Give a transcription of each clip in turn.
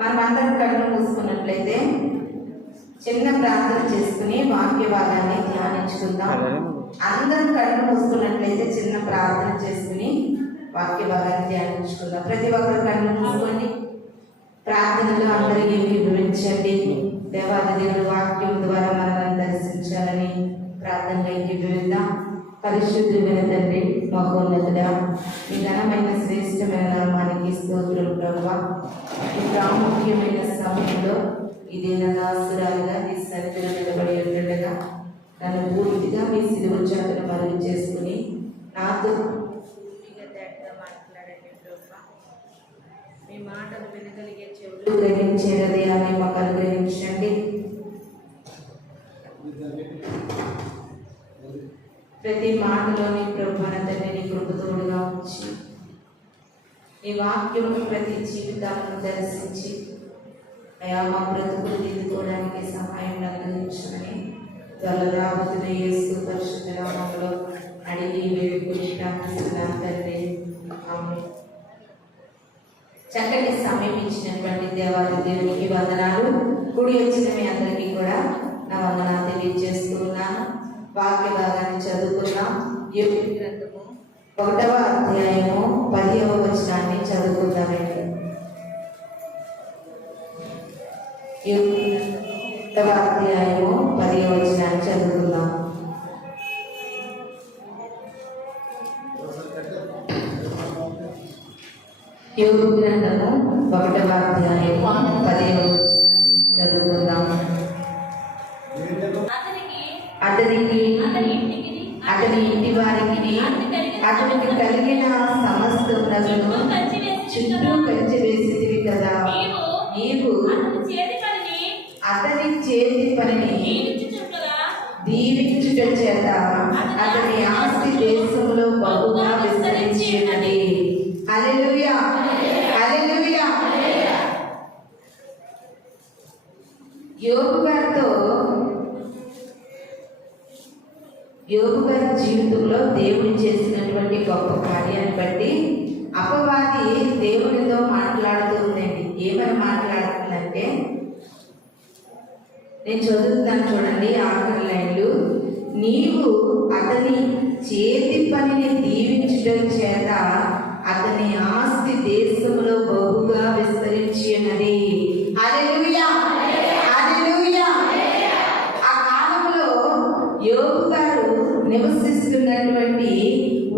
మనమందరం కళ్ళు మూసుకున్నట్లయితే చిన్న ప్రార్థన చేసుకుని వాక్య భాగాన్ని ధ్యానించుకుందాం. అందరం కళ్ళు మూసుకున్నట్లయితే చిన్న ప్రార్థన చేసుకుని వాక్య భాగాన్ని ధ్యానించుకుందాం. ప్రతి ఒక్కరు కళ్ళు మూసుకోండి. ప్రార్థనలో అందరికీ వివరించండి. దేవాది దేవుడు వాక్యం ద్వారా మనల్ని దర్శించాలని ప్రార్థనలో వివరిద్దాం. పరిశుద్ధమైన తండ్రి, మహోన్నతుడా, ఈ ఘనమైన శ్రేష్టమైన నామానికి స్తోత్రం ప్రభువా. ఈ ప్రాముఖ్యమైన సమయంలో ఇది నా ఆసురాలుగా నీ సన్నిధిలో నిలబడి ఉండగా నన్ను పూర్తిగా మీ సిలువ చాటును మరుగు చేసుకుని నాతో మాట్లాడండి ప్రభువా. మీ మాటలు వినగలిగే చెవులు గ్రహించే హృదయాన్ని మాకు అనుగ్రహించండి. ప్రతి మాటలోని ప్రభువైన తండ్రి నీ కృపతోడుగా ఉంచి నీ వాక్యము ప్రతి జీవితాలను దర్శించి అయా మా బ్రతుకులు దిద్దుకోవడానికి సహాయం అనుగ్రహించమని త్వరరాబోతున్న యేసు పరిశుద్ధ నామములో అడిగి వేడుకుని ప్రార్థిస్తున్నాను తండ్రి. ఆమేన్. చక్కటి సమయం ఇచ్చినటువంటి దేవాది దేవునికి వందనాలు. కూడి వచ్చిన మీ అందరికీ కూడా నా వందనాలు తెలియజేస్తున్నాను. వాక్య భాగాన్ని చదువుకున్నాం. యోబు గ్రంథము 1వ అధ్యాయము 10వ వచనాన్ని చదువుకుందామండి. యోబు గ్రంథము 1వ అధ్యాయము 10వ వచనాన్ని చదువుకుందాం. యోబు గ్రంథము 1వ అధ్యాయము 10వ వచనాన్ని చదువుకుందాం. అతని ఇంటి వారికి అతనికి కలిగిన సమస్తములను చుట్టూ కంచె వేసేది కదా. నీవు అతని చేతి పనిని దీవించుట చేత అతని ఆస్తి దేశంలో బహుగా విస్తరించినది. హల్లెలూయా, హల్లెలూయా. యోబు గారి జీవితంలో దేవుడు చేసినటువంటి గొప్ప కార్యాన్ని బట్టి అపవాది దేవుడితో మాట్లాడుతూ ఉందండి. ఏమని మాట్లాడుతుందంటే, నేను చదువుతాను చూడండి ఆఖరి లైన్లు. నీవు అతని చేతి పనిని దీవించడం చేత అతని ఆస్తి దేశంలో బహుగా విస్తరించి ఉన్నది. హల్లెలూయా, హల్లెలూయా. ఆ కాలంలో యోబు గారు నివసిస్తున్నటువంటి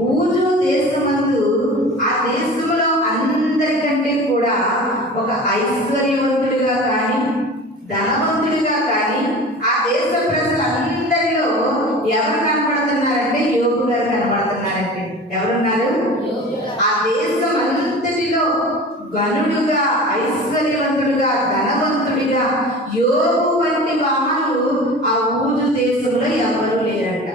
ఊజు దేశమందు ఆ దేశంలో అందరికంటే కూడా ఒక ఐశ్వర్యవంతుడిగా కానీ ధనవంతుడిగా కానీ ఆ దేశ ప్రజలందరిలో ఎవరు కనపడుతున్నారంటే యోబు గారు కనపడుతున్నారంటే. ఎవరున్నారు? ఆ దేశం అంతటిలో గనుడుగా, ఐశ్వర్యవంతుడుగా, ధనవంతుడిగా యోబు వంటి వాహనులు ఆ ఊజు దేశంలో ఎవరు లేరంట.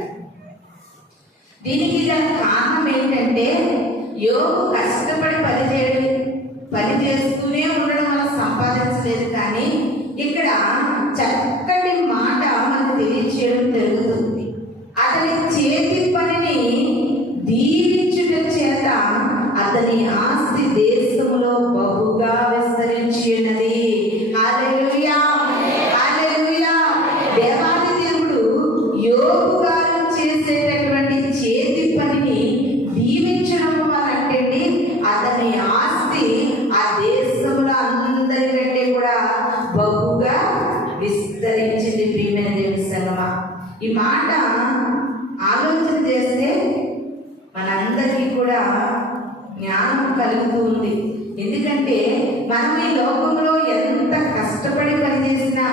దీనికి కారణం ఏంటంటే, యోబు కష్టపడి పని చేస్తూనే ఉండడం వల్ల సంపాదించలేదు. కానీ ఇక్కడ చక్కటి మాట మనకు తెలియచేయడం జరుగుతుంది. అతని చేతి పనిని దీవించుట చేత అతని ఆస్తి దేశంలో బహుగా విస్తరించి ఉన్నది. హల్లెలూయా, హల్లెలూయా. దేవాది దేవుడు యోబు గారు చేసేటటువంటి చేతి పనిని దీవించడం వల్లంటే అతని ఆస్తి ఆ దేశంలో అందరికంటే కూడా బహుగా విస్తరించింది. ప్రియమైన దేవుని సంగమా, ఈ మాట ఆలోచన చేస్తే మనందరికీ కూడా జ్ఞానం కలుగుతూ ఉంది. ఎందుకంటే మనం ఈ లోకంలో ఎంత కష్టపడి పనిచేసినా,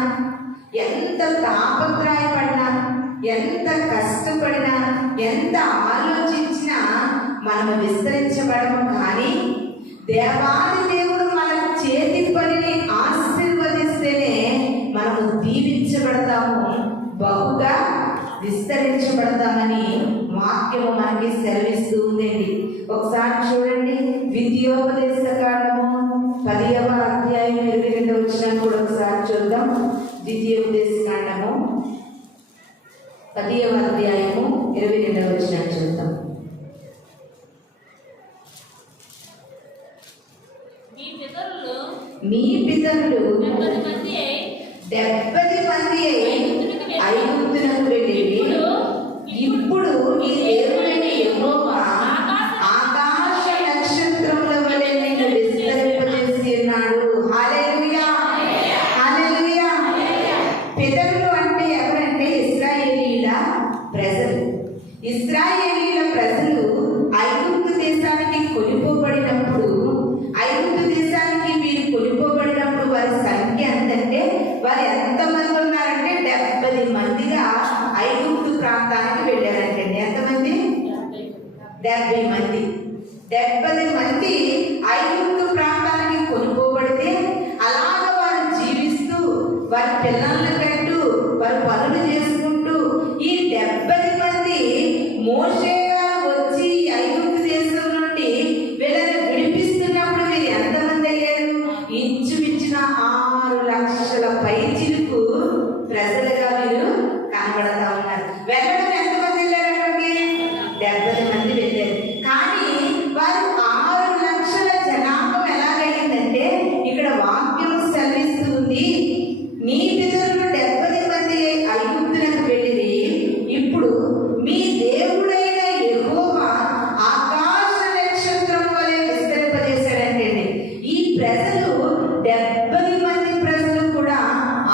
ఎంత తాపత్రయపడినా, ఎంత కష్టపడినా, ఎంత ఆలోచించినా మనము విస్తరించబడము. కానీ దేవాది దేవుడు మన చేతి పనిని ఆశీర్వదిస్తేనే మనము దీవించబడతాము, బహుగా విస్తరించబడతామని వాక్యము మనకి సెలవిస్తూ ఉందండి. ఒకసారి చూడండి, ద్వితీయోపదేశ కాండము 10వ అధ్యాయం 22వ వచనం కూడా ఒకసారి చూద్దాం. ద్వితీయోపదేశ కాండము 10వ అధ్యాయము 22వ వచనం చూద్దాం. మీ పితరులు మీ పితరులు 70 మంది ఐగుప్తునకు వెళ్ళిరి. ఇప్పుడు నీ దేవుడైన యెహోవా ఆకాశ నక్షత్రముల వలె నిన్ను విస్తరింపజేసి ఉన్నాడు. హల్లెలూయా, హల్లెలూయా. పితరులు అంటే ఎవరంటే ఇశ్రాయేలీల ప్రజలు. ఇశ్రాయేలీల ప్రజలు ఐగుప్తు దేశానికి కొనిపోబడినప్పుడు, ఐగుప్తు దేశానికి వీరు కొనిపోబడినప్పుడు వారి సంఖ్య ఎంతంటే, వారు ఎంతమంది ఉన్నారంటే 70 మందిగా ఐగుప్తు ప్రాంతానికి వెళ్ళారంటే. ఎంతమంది? 70 మంది. 70 మంది ఐగుప్తు ప్రాంతానికి కొనిపోబడితే అలాగ వారు జీవిస్తూ వారి పిల్లలను కట్టు వారు పనులు చేసుకుంటూ ఈ 70 మంది మోషే గారు వచ్చి ఐగుప్తు దేశం నుండి వీళ్ళని విడిపిస్తున్నప్పుడు వీరు ఎంతమంది అయ్యారు? ఇంచుమించిన 6 లక్షల పైచిలుకు ప్రజలుగా వీరు కనబడతా ఉన్నారు. వెళ్ళడం ఎంతమంది వెళ్ళారంటే 70 మంది వెళ్ళారు. కానీ వారు 6 లక్షల జనాభం ఎలాగైందంటే ఇక్కడ వాక్యం సెలవిస్తుంది, మీ పితరులు 70 మంది ఐగుప్తులకు వెళ్ళిరి. ఇప్పుడు మీ దేవుడైన యెహోవా ఆకాశ నక్షత్రం వలె విస్తరింపజేశాడంటే ఈ ప్రజలు 70 మంది ప్రజలు కూడా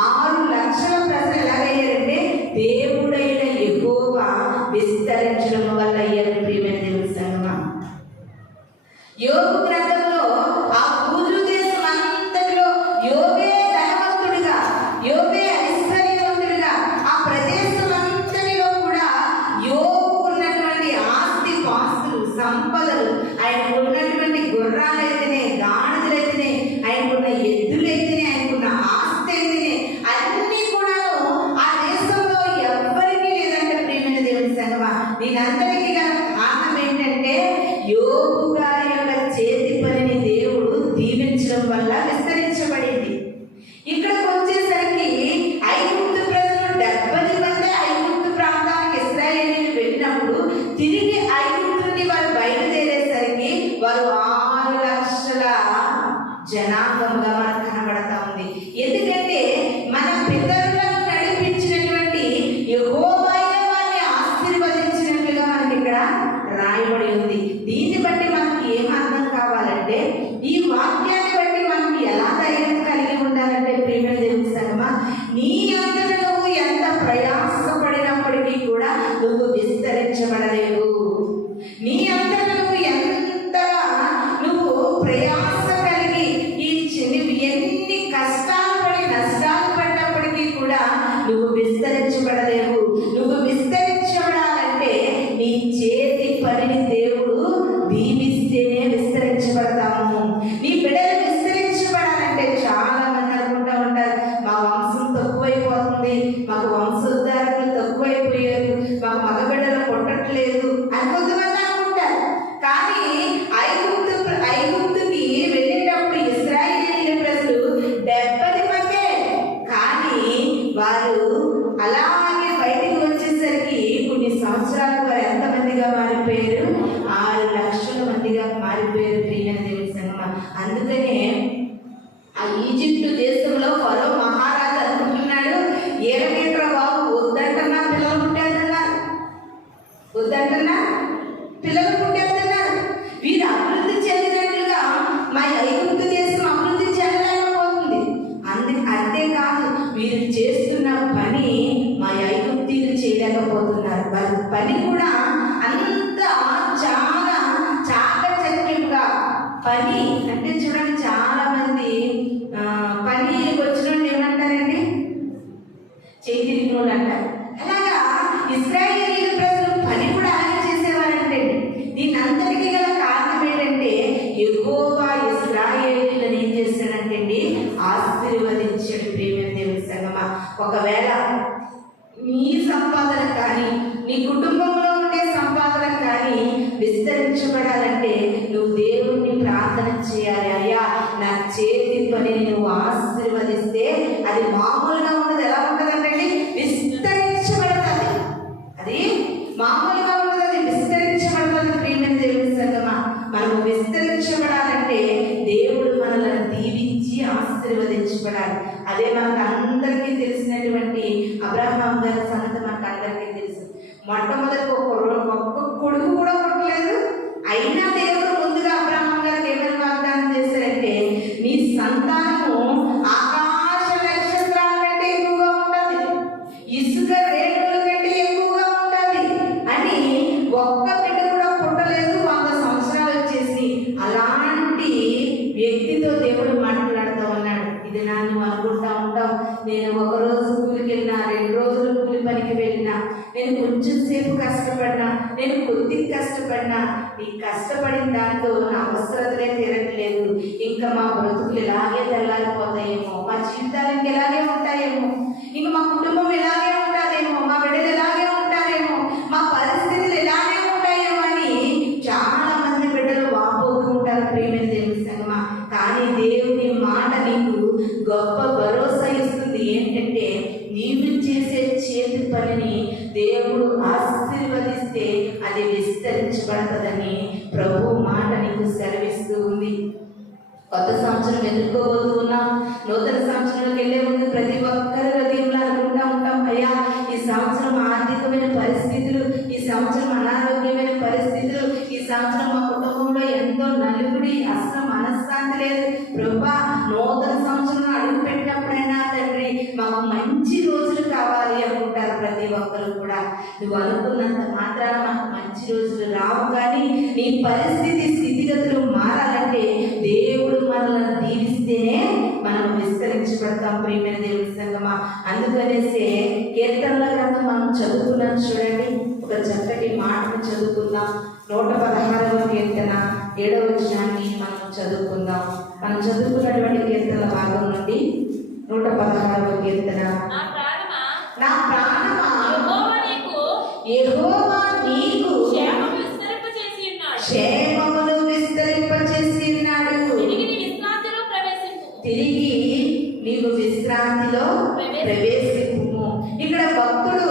6 లక్షల ప్రజలు ఎలాగయ్యారంటే దేవుడైన యెహోవా విస్తరించడం వల్ల అయ్యారు. ప్రియమైన దేవుని సంగమా, యోబు గ్రంథంలో ఆ ఊరు దేశం అంతటిలో యోబే ధనవంతుడిగా, యోబే ఐశ్వర్యవంతుడిగా, ఆ ప్రదేశం అంతటిలో కూడా యోబు ఉన్నటువంటి ఆస్తి పాస్తులు సంపదలు, ఆయనకు ఉన్నటువంటి గుర్రాలైతేనే, గాడిదలైతేనే, ఆయనకున్న ఎద్దులైతేనే, ఆయనకున్న ఆస్తి అయితేనే అన్ని కూడాను ఆ దేశంలో ఎవ్వరికీ లేదంటే. ప్రియమైన దేవుని సంగమా, దీనంతటికీ గల కారణం ఏంటంటే యోబు గారి యొక్క చేతి పనిని దేవుడు దీవించడం వల్ల విస్తరించబడింది. ఇక్కడికి వచ్చేసరికి ఐగుప్తు ప్రజలు 70 మంది ఐగుప్తు ప్రాంతానికి ఇశ్రాయేలీయులు వెళ్ళినప్పుడు తిరిగి ఐగుప్తు నుండి వారు బయలుదేరేసరికి వారు 6 లక్షల జనాంగంగా మనకు కనబడతా ఉంది. ఎందుకంటే మన పితరులను నడిపించినటువంటి యెహోవాయే వారిని ఆశీర్వదించినట్లుగా మనకి ఇక్కడ రాయబడి ఉంది. దీన్ని బట్టి మనకి ఏం అర్థం కావాలంటే, ఈ వాక్యాన్ని బట్టి మనం ఎలా ధైర్యం కలిగి ఉండాలంటే, ప్రియమైన దేవుని సంగమా, నీ అంతట నువ్వు ఎంత ప్రయాసపడినప్పటికీ కూడా నువ్వు విస్తరించబడలేవు. నీ అంతట నువ్వు ఎంతగా నువ్వు ప్రయాస కలిగి నువ్వు ఎన్ని కష్టాలు పడి నష్టాలు పడినప్పటికీ కూడా నువ్వు విస్తరించబడలేవు. నువ్వు విస్తరించబడాలంటే నీ చేతి పనిని దేవుడు దీవిస్తేనే విస్తరించబడతాము. నీ బిడ్డలు విస్తరించబడాలంటే చాలా మంది అనుకుంటా ఉంటారు, మా వంశం తక్కువైపోతుంది, మాకు వంశోద్ధారకులు తక్కువైపోయారు, మాకు మగబిడ్డలు పుట్టట్లేదు అని కొంతమంది అనుకుంటారు. కానీ ఐగుప్తుకి వెళ్ళేటప్పుడు ఇశ్రాయేలీయుల ప్రజలు 70 మందే. కానీ వారు అలాగే బయటికి వచ్చేసరికి కొన్ని సంవత్సరాలకు వారు ఎంతమందిగా మారిపోయారు? 6 లక్షల మందిగా మారిపోయారు. ప్రియమైన దేవుని సంగమా, అందుకనే ఆ ఈజిప్టు దేశంలో ఫరో మహారాజు అనుకుంటున్నాడు, ఏలమేట్రా బాబు, వద్దంటున్నా పిల్లలు పుట్టేస్తున్నారు, వద్దంటున్నా పిల్లలు పుట్టేస్తున్నారు. వీరు అభివృద్ధి చెందినట్లుగా మా ఐగుప్తు దేశం అభివృద్ధి చెందలేకపోతుంది. అంతేకాదు, వీరు చేస్తున్న పని మా ఐగుప్తీయులు చేయలేకపోతున్నారు. వారి పని కూడా అంత చాలా చాకచక్యంగా పని అంటే చూడండి, చాలా మంది పని వచ్చిన వాళ్ళు ఏమంటారండి, చేతిరిగినోళ్ళు అంటారు. అలాగా ఇశ్రాయేలీయుల ప్రజలు పని కూడా అలాగే చేసేవారంటే. దీని అంతటికీ గల కారణం ఏంటంటే యెహోవా ఇశ్రాయేలీయులను ఏం చేశాడంటే ఆశీర్వదించాడు. ప్రియమైన దేవుని సంగమా, ఒకవేళ నీ సంపాదన కానీ నీ కుటుంబంలో ఉండే సంపాదన కానీ విస్తరించబడాలంటే నువ్వు దేవుణ్ణి ప్రార్థన చేయాలి. అయ్యా, నా చేతి పనిని నువ్వు ఆశీర్వదిస్తే అది మామూలుగా ఉన్నది ఎలా ఉంటుందంటే విస్తరించబడుతుంది. అది మామూలుగా ఉన్నది, అది విస్తరించబడుతుంది. ప్రియమైన దేవుని సంగమా, మనము విస్తరించబడాలంటే దేవుడు మనల్ని దీవించి ఆశీర్వదించబడాలి. అదే మనకు అందరికీ తెలిసినటువంటి అబ్రహాం గారి సంగతి మనకు అందరికీ తెలుసు. మొట్టమొదటి ఒక్క కొడుకు కూడా పుట్టలేదు. అయినా దేవుడు ముందుగా అబ్రహాం గారికి ఏమైనా వాగ్దానం చేశారంటే, మీ సంతానము ఆకాశ నక్షత్రాల కంటే ఎక్కువగా ఉంటుంది, ఇసుక రేణువుల కంటే ఎక్కువగా ఉంటుంది అని. ఒక్క బిడ్డ కూడా పుట్టలేదు, 100 సంవత్సరాలు వచ్చేసి. అలాంటి వ్యక్తితో దేవుడు మాట్లాడుతూ ఉన్నాడు. ఇది నన్ను అనుకుంటా ఉంటాం, నేను ఒక రోజు కూలికి వెళ్ళినా, 2 రోజులు కూలి పనికి వెళ్ళినా, నేను కొంచెం సేపు కష్టపడినా, నేను కొద్దిగా కష్టపడినా, నీ కష్టపడిన దాంతో నా అవసరతలే తీరట్లేదు. ఇంకా మా బ్రతుకులు ఇలాగే తెల్లారిపోతాయేమో, మా జీవితాలు ఇంక ఇలాగే ఉంటాయేమో, ఇంక మా కుటుంబం ఇలాగే ఉంటారేమో, మా బిడ్డలు ఇలాగే ఉంటారేమో, మా పరిస్థితులు ఇలాగే ఉంటాయేమో అని చాలా మంది బిడ్డలు వాపోతూ ఉంటారు. ప్రియమైన దేవుని సంగమా, కానీ దేవుని మాట నీకు గొప్ప భరోసా ఇస్తుంది. ఏంటంటే, నీవు చేసే చేతి పనిని దేవుడు ఆశీర్వదిస్తే అది విస్తరించబడుతుందని ప్రభు మాట నీకు సెలవిస్తూ ఉంది. కొత్త సంవత్సరం ఎదుర్కోబోతూ ఉన్నాం. నూతన సంవత్సరంలోకి వెళ్ళే ముందు ప్రతి ఒక్కరి హృదయంలో అనుకుంటా ఉంటాం, అయ్యా ఈ సంవత్సరం ఆర్థికమైన పరిస్థితులు, ఈ సంవత్సరం అనారోగ్యమైన పరిస్థితులు, ఈ సంవత్సరం మా కుటుంబంలో ఎంతో నలుగుడి, అసలు మనశ్శాంతి లేదు. ప్రభా, నూతన సంవత్సరం అడుగు పెట్టినప్పుడైనా తండ్రి మాకు మంచి రోజులు కావాలి అనుకుంటారు ప్రతి ఒక్కరు కూడా. నువ్వు అనుకున్నంత మాత్రాన మాకు మంచి రోజులు రావు, కానీ నీ పరిస్థితి స్థితిగతులు మారాలంటే దేవుడు మనల్ని దీవిస్తేనే మనం విస్తరించబడతాం. ప్రియమైన దేవుని సంగమా, అందుకనేసే కీర్తనల గ్రంథం మనం చదువుకున్నాం చూడండి. ఒక చక్కటి మాటను చదువుకుందాం. 116వ కీర్తన 7వ వచనాన్ని మనం చదువుకుందాం. మనం చదువుకున్నటువంటి కీర్తనల భాగం నుండి 116వ కీర్తన. నా ప్రాణమా యెహోవా నీకు క్షేమమును విస్తరింపచేసి ఉన్నాడు. తిరిగి నీవు విశ్రాంతిలో ప్రవేశింపు. ఇక్కడ భక్తుడు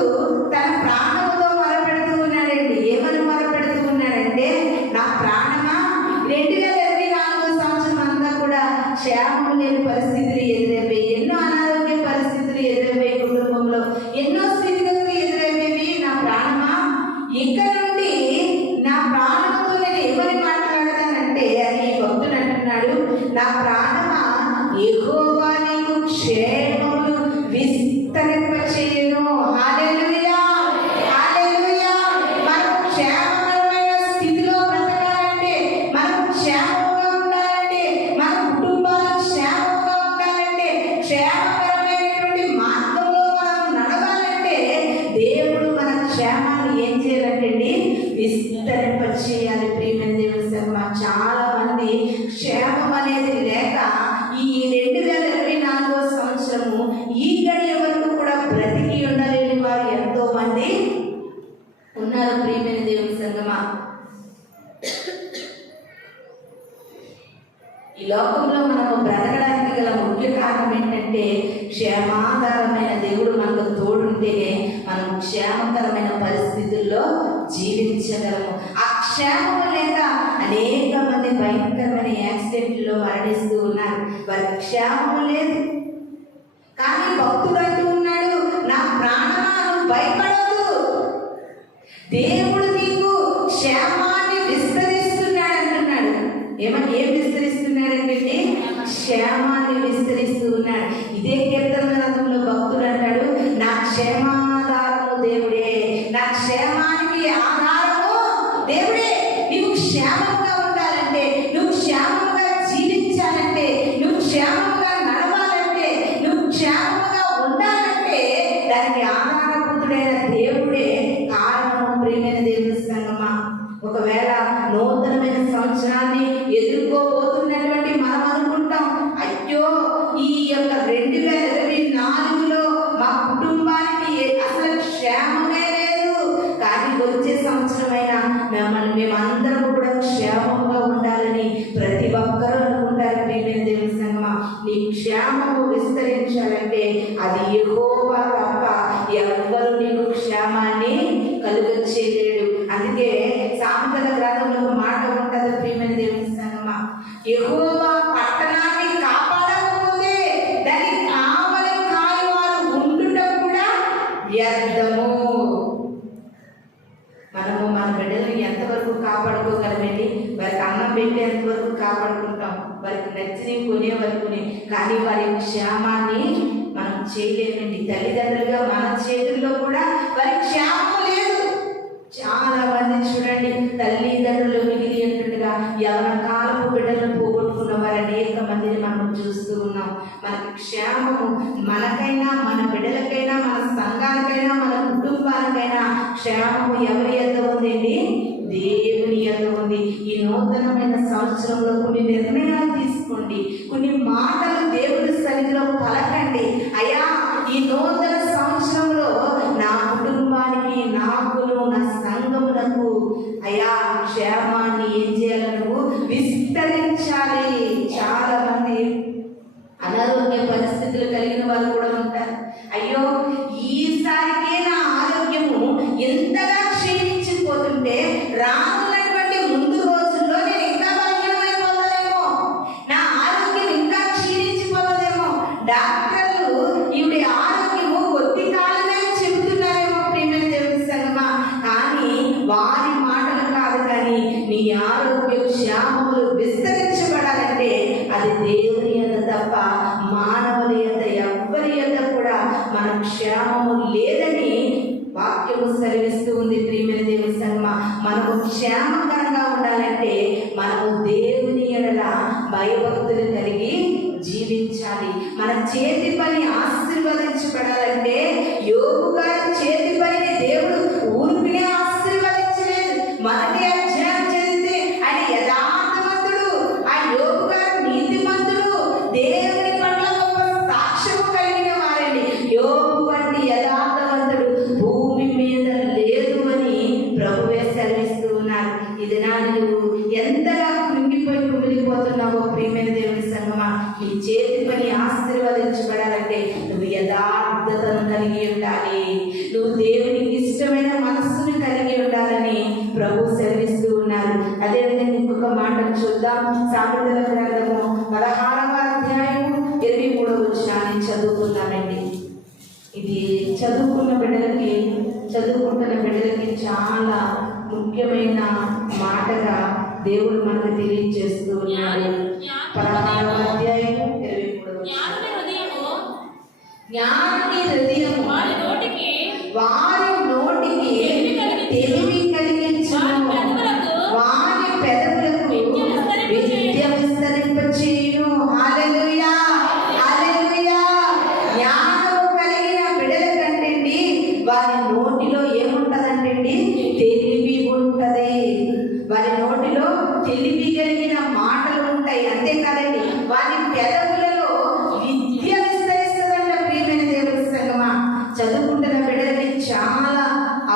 తన ప్రాణంతో మొరపెడుతూ ఉన్నాడండి. ఏమని మొరపెడుతూ ఉన్నాడంటే, నా ప్రాణమా, 2024 సంవత్సరం అంతా కూడా క్షేమం లేని పరిస్థితులు ఎదురైపోయి, ఎన్నో అనారోగ్య పరిస్థితులు ఎదురైపోయి, కుటుంబంలో ఎన్నో స్థితిగతులు ఎదురైపోయి. నా ప్రాణమా, ఇక నుండి నా ప్రాణంతో నేను ఏమని మాట్లాడతానంటే అని భక్తుడు అంటున్నాడు, నా ప్రాణమా యెహోవా నీకు క్షేమమును విస్తరింపచేయును. హల్లెలూయా, హల్లెలూయా. మనం క్షేమకరమైన స్థితిలో బ్రతకాలంటే, మనం క్షేమంగా ఉండాలంటే, మన కుటుంబాలు క్షేమంగా ఉండాలంటే, క్షేమకరమైనటువంటి మార్గంలో మనం నడవాలంటే దేవుడు మన క్షేమాన్ని ఏం చేయాలంటే విస్తరింపచేయాలి. ప్రియమైన దేవుని సంగమా, చాలా మంది క్షేమం అనేది లేక ఈ 2024వ సంవత్సరము ఈ గడియ వరకు కూడా బ్రతికి ఉండలేని వారు ఎంతో మంది ఉన్నారు. ప్రియమైన దేవుని సంగమా, ఈ లోకంలో మనము బ్రతకడానికి గల ముఖ్య కారణం ఏంటంటే, క్షేమాధారమైన దేవుడు మనకు తోడుంటేనే మనం క్షేమకరమైన పరిస్థితుల్లో జీవించగలము. ఆ క్షేమము లేక అనేక మంది భయంకరమైన యాక్సిడెంట్లో మరణిస్తూ ఉన్నారు. వారికి క్షేమము లేదు. కానీ భక్తుడు అంటూ ఉన్నాడు, నా ప్రాణమా నువ్వు భయపడవద్దు, దేవుడు నీకు క్షేమాన్ని విస్తరిస్తున్నాడు అంటున్నాడు. ఏం విస్తరిస్తున్నాడంటే, క్షేమాన్ని విస్తరిస్తూ ఉన్నాడు. ఇదే కీర్తన గ్రంథంలో భక్తుడు అంటాడు, నా క్షేమాధారము దేవుడే, నా క్షేమానికి ఆధారము దేవుడే. నువ్వు క్షేమంగా ఉండాలంటే, నువ్వు క్షేమంగా జీవించాలంటే, నువ్వు క్షేమంగా నడవాలంటే, నువ్వు క్షేమంగా ఉండాలంటే దానికి ఆధారభూతుడైన దేవుడే కారణం. ప్రియమైన దేవుని సంగమా, ఒకవేళ నూతనమైన సంవత్సరాన్ని ఎదుర్కోబోతున్నటువంటి మనం అనుకుంటాం, అయ్యో ఈ యొక్క 2024లో మా కుటుంబానికి అసలు క్షేమమే లేదు. కానీ వచ్చే సంవత్సరమైనా మేమందరం కూడా క్షేమంగా ఉండాలని ప్రతి ఒక్కరూ అనుకుంటారు. ప్రియమైన దేవుని సంగమా, నీ క్షేమము విస్తరించాలంటే అది యెహోవా తప్ప ఎవ్వరు నీకు క్షేమాన్ని కలుగచేయలేడు. అందుకే సామెతల గ్రంథంలో ఒక మాట ఉంటుంది. ప్రియమైన దేవుని సంగమా, యెహోవా పట్టణాన్ని కాపాడకపోతే దాన్ని కొనే వరకునే, కానీ వారి క్షేమాన్ని మనం చేయలేమండి. తల్లిదండ్రులుగా మన చేతుల్లో కూడా వారి క్షేమం లేదు. చాలా మంది చూడండి, తల్లిదండ్రులు మిగిలి ఉన్నట్టుగా యవన కాలపు బిడ్డలను పోగొట్టుకున్న వారు అనేక మందిని మనం చూస్తూ ఉన్నాం. మనకి క్షేమము, మనకైనా మన బిడ్డలకైనా మన సంఘానికైనా మన కుటుంబానికైనా క్షేమము ఎవరి యొద్ద ఉందండి? దేవుని యొద్ద ఉంది. ఈ నూతనమైన సంవత్సరంలో కొన్ని నిర్ణయాలు తీసుకోండి, కొన్ని మాటలు దేవుని సన్నిధిలో పలకండి. అయ్యా, ఈ నూతన సంవత్సరంలో నా కుటుంబానికి, నాకును, నా సంఘమునకు అయ్యా క్షేమాన్ని ఏం చేయాలను విస్తరించాలి. చాలా మంది అనారోగ్య పరిస్థితులు కలిగిన వాళ్ళు కూడా ఉంటారు. అయ్యో, ఈసారికే నా ఆరోగ్యము ఎంతగా క్షీణించిపోతుంటే రానున్నటువంటి ముందు రోజుల్లో నేను ఇంకా బలహీనమైపోతానేమో, నా ఆరోగ్యం ఇంకా క్షీణించిపోతుందేమో, డాక్టర్లు ఈవిడ ఆరోగ్యము కొద్ది కాలమే చెబుతున్నారేమో ప్రియమైన దేవుని సంగమా. కానీ వారి మాటలు కాదు, కానీ నీ ఆరోగ్య క్షేమములు విస్తరించబడాలంటే అది దేవుని యొద్ద తప్ప మానవుల యొద్ద ఎవ్వరి యొద్ద కూడా మన క్షేమము లేదని వాక్యము సెలవిస్తూ ఉంది. ప్రియమైన దేవుని సంగమా, మనము క్షేమకరంగా ఉండాలంటే మనము దేవుని ఎడల భయభక్తులు కలిగి జీవించాలి. మన చేతి పని ఆశీర్వదించబడాలంటే యోబు గారి చేతి పనిని దేవుడు ఊరికినే ఆశీర్వదించలేదు. మొదటి అధ్యాయం చదివితే ఆయన యథార్థవంతుడు, ఆ యోబు గారు నీతిమంతుడు, దేవుని పట్ల గొప్ప సాక్ష్యము కలిగిన వారండి. యోబు వంటి యథార్థవంతుడు భూమి మీద లేదు అని ప్రభువే సెలవిస్తూ ఉన్నారు. ఇది నువ్వు ఎంతగా కృంగిపోయి కుమిలిపోతున్నావో ప్రియమైన దేవుని సంగమా, నీ చేతి పని ఆశీర్వదించబడాలంటే నువ్వు యథార్థతను కలిగి ఉండాలి. నువ్వు దేవునికి ఇష్టమైన మనస్సును కలిగి ఉండాలని ప్రభు సెలవిస్తూ ఉన్నారు. అదేవిధంగా ఇంకొక మాట చూద్దాం. సామెతల గ్రంథము 16వ అధ్యాయము 23వ వచనాన్ని చదువుకుందామండి. ఇది చదువుకుంటున్న బిడ్డలకి చాలా ముఖ్యమైన మాటగా దేవుడు మనకు తెలియజేస్తూ ఉన్నాడు. 16వ అధ్యాయము 23వ జ్ఞాని హృదయము వారి నోటికి తెలివి కలిగించును, వారి పెదవులకు విద్య విస్తరింపచేయును. హల్లెలూయా, హల్లెలూయా. జ్ఞానము కలిగిన బిడ్డల కంటండి వారి నోటిలో ఏముంటదంటండి? తెలివి ఉంటది. వారి నోటిలో తెలివి కలిగిన మాటలు ఉంటాయి. అంతేకాదండి, వారి పెదవులలో విద్య విస్తరిస్తుందంట. ప్రియమైన దేవుని సంగమా, చదువుకుంటున్న బిడ్డలకి చాలా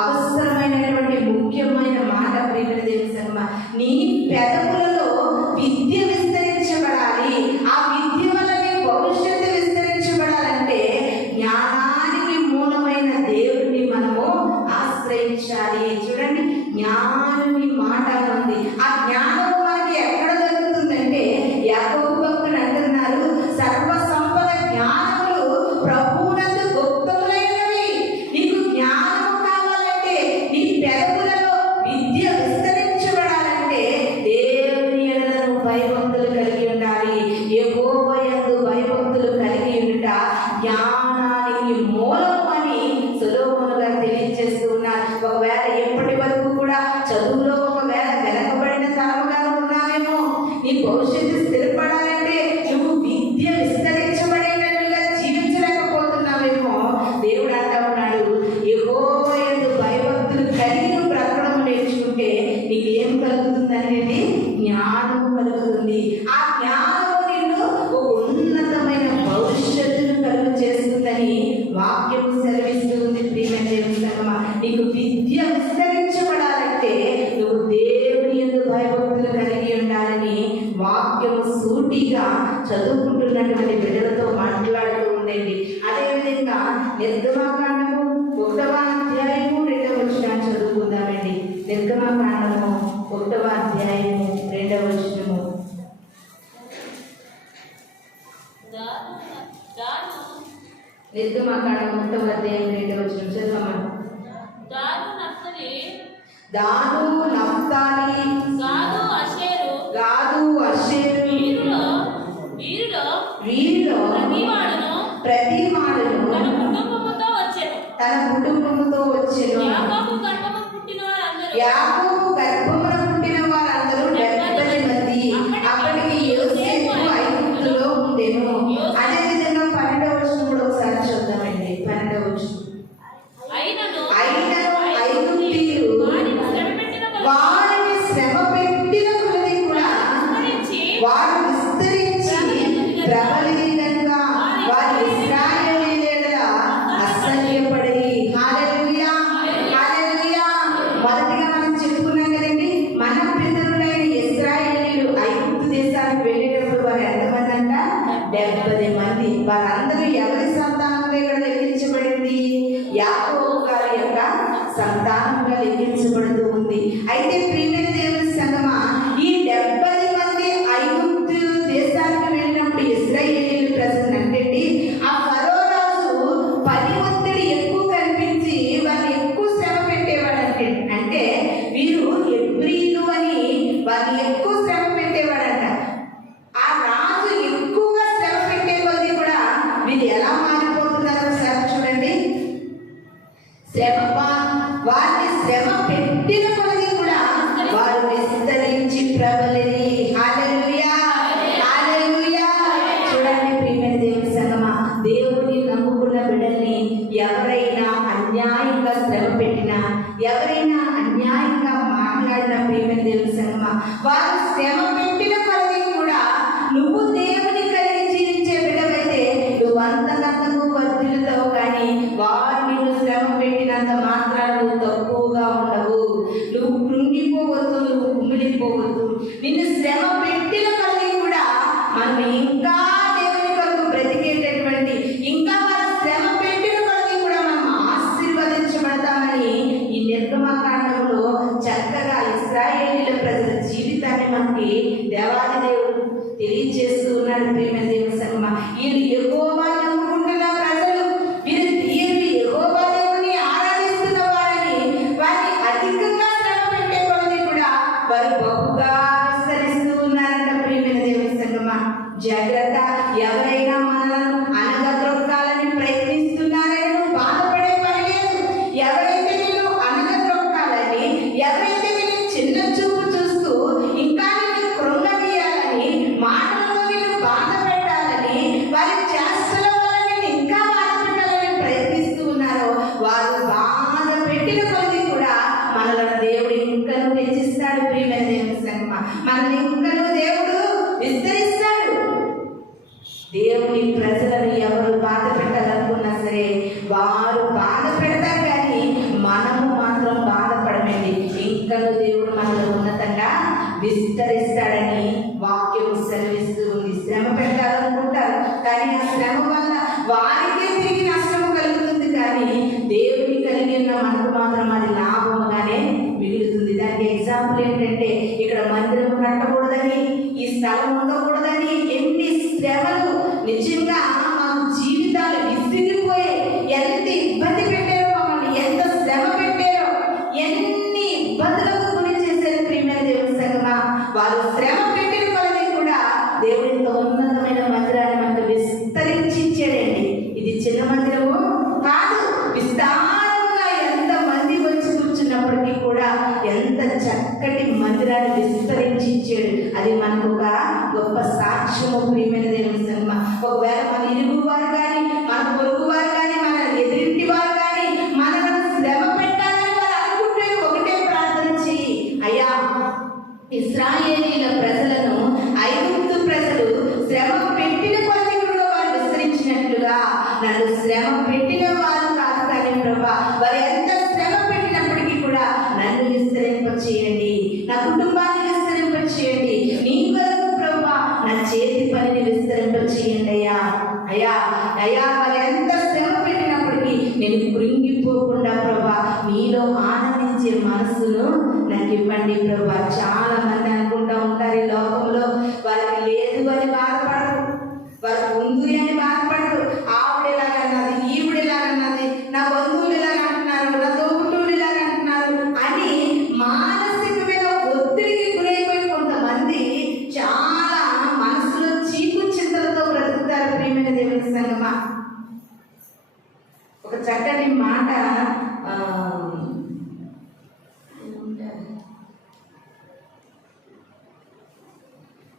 అవసరమైనటువంటి ముఖ్యమైన మాట. ప్రియమైన దేవుని సంగమా, నీ పెదవులలో విద్య విస్తరించబడాలి. ఆ విద్య వల్ల నీ భవిష్యత్తు విస్తరించబడాలంటే జ్ఞానానికి మూలమైన దేవుడిని మనము ఆశ్రయించాలి. చూడండి, జ్ఞానుని మాట ఉంది. ఆ జ్ఞానం మనకి ఎక్కడ దొరుకుతుందంటే యాకోబు భక్తుడు అంటున్నారు, సర్వ సంపద జ్ఞానములు ప్రభువునందు గుప్తములైనవి. నీకు జ్ఞానము కావాలంటే, నీ పెదవులలో విద్య విస్తరించబడాలంటే దేవుని యందు భయభక్తులు కలిగి ఉండాలి. యెహోవా యందు భయభక్తులు కలిగి ఉంట జ్ఞానానికి మూలము అని సొలొమోను గారు తెలియజేస్తూ ఉన్నారు. ఒకవేళ ఎప్పటి వరకు కూడా చదువులో ఒకవేళ వెనకబడిన తరముగా ఉన్నావేమో, నీ భవిష్యత్తు స్థిరపడాలంటే నువ్వు విద్య విస్తరించబడేటట్లుగా జీవించలేకపోతున్నావేమో, దేవుడు అంటా ఉన్నాడు, యెహోవా యందు భయభక్తులు కలిగి నువ్వు బ్రతకడం నేర్చుకుంటే నీకు ఏం కలుగుతుందనేది జ్ఞానము కలుగుతుంది. ఆ జ్ఞానము నిన్ను ఒక ఉన్నతమైన భవిష్యత్తును కలుగు చేస్తుందని వాక్యం సెలవిస్తూ ఉంది. ప్రియమైన దేవుని సంగమా, నీకు విద్య విస్తరించబడాలంటే నువ్వు దేవుని యందు భయభక్తులు కలిగి ఉండాలని వాక్యము సూటిగా చదువుకుంటున్నటువంటి బిడ్డలతో మాట్లాడుతూ ఉండండి. అదేవిధంగా నిర్గమకాండము 1వ అధ్యాయము 2వ వచనాన్ని చదువుకుందామండి. నిర్గమకాండము 1వ అధ్యాయము 2వ వచనము. నిర్గమకాండము 1వ అధ్యాయం 2వ వచనం చదవమా. దాను, నఫ్తాలి, గాదు, అషేరు, వీరుల ప్రబలిది కనుక వారి ఇశ్రాయేలీయుల అసహ్యపడి. హల్లెలూయా, హల్లెలూయా. మొదటిగా మనం చెప్పుకున్నాం కదండి, మన పితరులైన ఇశ్రాయేలీయులు ఐగుప్తు దేశానికి వెళ్ళేటప్పుడు వారు ఎంతమంది అంట? 70 మంది. వారందరూ ఎవరి సంతానంగా ఇక్కడ లెక్కించబడింది? యాకోబు గారి యొక్క సంతానంగా లెక్కించబడుతూ ఉంది. అయితే ప్రియమైన దేవుని సంగమా, ఈ 70 మంది ఐగుప్తు దేశానికి వెళ్ళినప్పుడు ఇశ్రాయేలీయుల ప్రజలు అంటే ఆ ఫరో రాజు పని ఒత్తిడి ఎక్కువ కనిపించి వారిని ఎక్కువ శ్రమ పెట్టేవాడంటే, అంటే వీరు హెబ్రీలు అని వారిని ఎక్కువ శ్రమ పెట్టేవాడంట. ఆ రాజు ఎక్కువగా శ్రమ పెట్టే కొద్దీ కూడా వీరు ఎలా మారిపోతున్నారో ఒకసారి చూడండి. వారిని శ్రమ పెట్టిన కొద్దీ కూడా వారు విస్తరించి ప్రబలిరి. హల్లెలూయా, హల్లెలూయా. చూడండి ప్రియమైన దేవుని సంగమా, దేవుని నమ్ముకున్న బిడ్డల్ని ఎవరైనా అన్యాయంగా శ్రమ పెట్టినా, ఎవరైనా అన్యాయంగా మాట్లాడిన ప్రియమైన దేవుని సంగమా, వారు శ్రమ పెట్టిన కొద్దీ కూడా నువ్వు దేవుని కలిగి జీవించే బిడ్డవైతే నువ్వు అంతకంతకు వర్ధిల్లుతావు. కానీ వారు నిన్ను శ్రమ పెట్టినంత మాత్రాన నువ్వు తక్కువగా ఉండవు. నువ్వు కృంగిపోవద్దు, నువ్వు కుమిలిపోవద్దు. నిన్ను శ్రమ పెట్టిన కొద్దీ కూడా మనం ఇంకా దేవుని కొరకు బ్రతికేటటువంటి, ఇంకా మన శ్రమ పెట్టిన కొద్దీ కూడా మనం ఆశీర్వదించబడతామని ఈ నిర్గమకాండంలో చక్కగా ఇశ్రాయేలీయుల ప్రజల జీవితాన్ని మనకి దేవాది దేవుడు తెలియజేస్తూ ఉన్నాడు. ప్రియమైన దేవుని సంగమా, వీళ్ళు యెహోవా నమ్ముకుంటున్న ప్రజలు, వీరు యెహోవా దేవుని ఆరాధిస్తున్న వారిని వారిని అధికంగా శ్రమ పెట్టే కొద్దీ కూడా వారు బహుగా విస్తరిస్తూ ఉన్నారంట. ప్రియమైన దేవుని సంగమా, జాగ్రత్త. ఎవరైనా మనలను అనగద్రొక్కాలని ప్రయత్నిస్తున్నారని నువ్వు బాధపడే పని లేదు. ఎవరైతే నేను అనగద్రొక్కాలని, ఎవరైతే నేను చిన్న చూపు చూస్తూ ఇంకా నేను కృంగదీయాలని, మాటలతో నేను బాధ పెట్టాలని, వారి చేష్టల వల్ల నేను ఇంకా బాధ పెట్టాలని ప్రయత్నిస్తూ ఉన్నారో వారు బాధ పెట్టిన కొద్దీ కూడా మనలను దేవుడు ఇంకను హెచ్చిస్తాడు. ప్రియమైన దేవుని సంగమా, మనల్ని ఇంకను దేవుడు విస్తరిస్తాడు. దేవుని ప్రజలను ఎవరు బాధ పెట్టాలనుకున్నా సరే వారు బాధ పెడతారు, కానీ మనము మాత్రం బాధపడమండి. ఇంకను దేవుడు మనల్ని ఉన్నతంగా విస్తరిస్తాడని వాక్యం సెలవిస్తూ ఉంది. శ్రమ పెట్టాలనుకుంటారు, కానీ ఆ శ్రమ వల్ల వారికే తిరిగి నష్టం కలుగుతుంది, కానీ దేవుని కలిగిన మనకు మాత్రం అది లాభముగానే మిగులుతుంది. దానికి ఎగ్జాంపుల్ ఏంటంటే, ఇక్కడ మందిరం కట్టకూడదని, ఈ స్థలం ఉండకూడదని ఎన్ని శ్రమలు నిజంగా మాకు జీవితాలు విసిగిపోయి ఎంత ఇబ్బంది పెట్టారో, మమ్మల్ని ఎంత శ్రమ పెట్టారో, ఎన్ని ఇబ్బందులకు గురి చేశారు. ప్రియమైన దేవుని సంగమా, వారు శ్రమ పెట్టిన కొలది కూడా దేవుడితో ఉన్నతమైన మందిరాన్ని మనకు విస్తరించి ఇచ్చాడండి. ఇది చిన్న మందిరము కాదు, విస్తారంగా ఎంత మంది వచ్చి కూర్చున్నప్పటికీ కూడా ఎంత చక్కటి మందిరాన్ని విస్తరించి ఇచ్చాడు. అది మనకు ఒక గొప్ప సాక్ష్యము. ప్రియమైన దేవుని సంగమా, ఒకవేళ మన ఇరుగు వారు కానీ, మన పొరుగు వారు కానీ, మన ఎదురింటి వారు కానీ మనల్ని శ్రమ పెట్టాలని వారు అనుకుంటే ఒకటే ప్రార్థన చెయ్యి. అయ్యా, ఇశ్రాయేలీయుల ప్రజలను ఐగుప్తు ప్రజలు శ్రమ పెట్టిన కొలది కూడా వారు విస్తరించినట్లుగా నన్ను శ్రమ పెట్టిన వారు కాదు, కానీ ప్రభా వారు ఎంత శ్రమ పెట్టినప్పటికీ కూడా నన్ను విస్తరింపచేయండి, నా కుటుంబాన్ని విస్తరింపచేయండి. నీ కొరకు ప్రభా నా చేతి పనిని విస్తరింపచేయండి. అయ్యా అయ్యా అయ్యా వారు ఎంత శ్రమ పెట్టినప్పటికీ నేను కృంగిపోకుండా ప్రభా నీలో ఆనందించే మనస్సును నాకు ఇవ్వండి ప్రభా. చాలా మంది అనుకుంటూ ఉంటారు ఈ లోకంలో, వారికి లేదు అని బాధపడరు, వారికి ఉంది అని బాధపడరు. ఆవిడేలాగన్నది, ఈవిడేలాగన్నది, నా బంధువులు ఇలాగ అంటున్నారు, నా తోబుట్టువులు ఇలాగ అంటున్నారు అని మానసికమైన ఒత్తిడికి గురైపోయి కొంతమంది చాలా మనసులో చీకు చింతలతో బ్రతుకుతారు. ప్రియమైన దేవుని సంగమా, ఒక చక్కటి మాట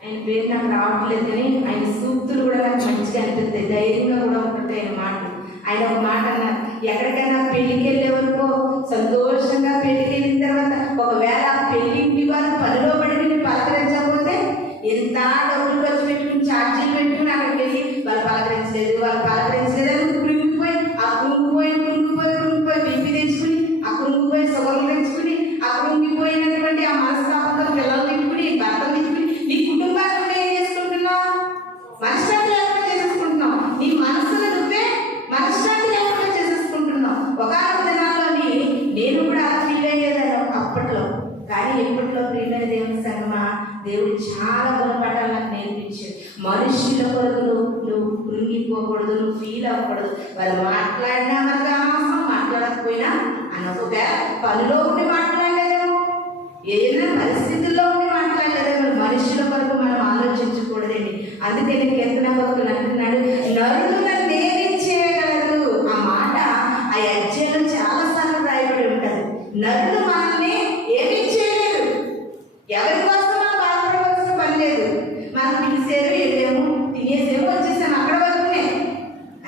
ఆయన పేరు నాకు రావట్లేదు, కానీ ఆయన సూక్తులు కూడా నాకు మంచిగా అనిపిస్తాయి, ధైర్యంగా కూడా ఉంటాయి ఆయన మాటలు. ఆయన ఒక మాట అన్నారు, ఎక్కడికైనా పెళ్లికి వెళ్ళే వరకు సంతోషంగా పెళ్లికి వెళ్ళిన తర్వాత ఒకవేళ పెళ్లింటి వారు పనిలో పడి పలకరించకపోతే ఎంత డబ్బులు ఖర్చు పెట్టుకుని ఛార్జీలు పెట్టుకుని అక్కడికి దేవుడు చాలా గుణపాఠాలు నాకు నేర్పించాడు. మనుషుల కొరకు నువ్వు కృంగిపోకూడదు, నువ్వు ఫీల్ అవ్వకూడదు. వాళ్ళు మాట్లాడినా మనకు అనవసరం, మాట్లాడకపోయినా అనవసరం. పనిలో ఉండి మాట్లాడలేదేమో, ఏదైనా పరిస్థితుల్లో ఉండి మాట్లాడలేదేమో, మనుషుల కొరకు మనం ఆలోచించకూడదండి. అందుకే నేను కీర్తనాపకులు అంటున్నాడు, నరుడు నన్ను ఏమి చేయగలరు. ఆ మాట ఆ అధ్యాయంలో చాలా సార్లు రాయబడి ఉంటుంది. నరుడు మనల్ని ఏమి చేయలేరు. ఎవరి కోసం మనం బాధపడవలసిన పని లేదు. మనం పిలిచేరు, వెళ్ళాము, తినేసేము, వచ్చేసాము, అక్కడ వరకునే.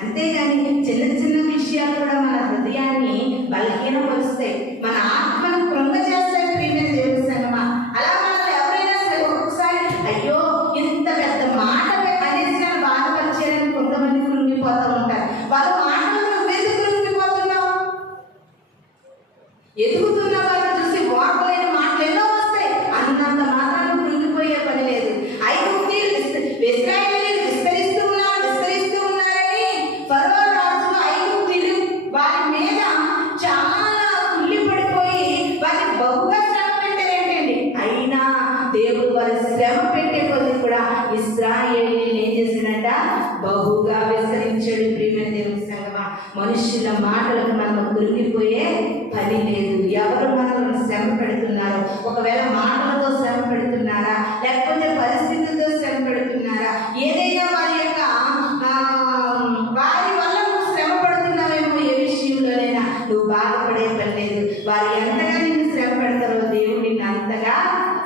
అంతేగాని చిన్న చిన్న విషయాలు కూడా మన హృదయాన్ని బలహీనపరుస్తాయి, మన ఆత్మను కృంగ చేస్తాయి. ప్రియమైన దేవుని సంగమా, అలా మనల్ని ఎవరైనా సరే ఒక్కొక్కసారి అయ్యో ఇంత పెద్ద మాట అనేసి నన్ను బాధపరిచేయడానికి కొంతమంది కృంగిపోతూ ఉంటారు. వాళ్ళ మాటలు నువ్వెందుకు కృంగిపోతున్నావు? ఎదుగుతున్న వాళ్ళని చూసి వాడలేని మాటలు ఎన్నో వస్తాయి. అన్నంత మాత్రాన్ని కృంగిపోయే పని లేదు. ఇశ్రాయేలీయులు విస్తరిస్తూ ఉన్నారని ఫరో రాజు ఐగుప్తీయులు వారి మీద చాలా కుళ్ళిపడిపోయి వారిని బహుగా శ్రమ పెట్టారేంటండి. అయినా దేవుడు వారి శ్రమ పెట్టే కొద్ది కూడా ఇశ్రాయేలీయులు ఏం చేశాడంట? బహుగా విస్తరించాడు. ప్రియమైన దేవుని సంగమా, మనుషుల మాటలకు మనం కృంగిపోయే పని లేదు. ఎవరు మనల్ని శ్రమ పెడుతున్నారో, ఒకవేళ మాటలతో శ్రమ పెడుతున్నారా, లేకపోతే పరిస్థితులతో శ్రమ పెడుతున్నారా, ఏదైనా వారి యొక్క వారి వల్ల నువ్వు శ్రమ పడుతున్నావేమో, ఏ విషయంలోనైనా నువ్వు బాధపడే పని లేదు. వారు ఎంతగా నిన్ను శ్రమ పెడతారో దేవుడు నిన్ను అంతగా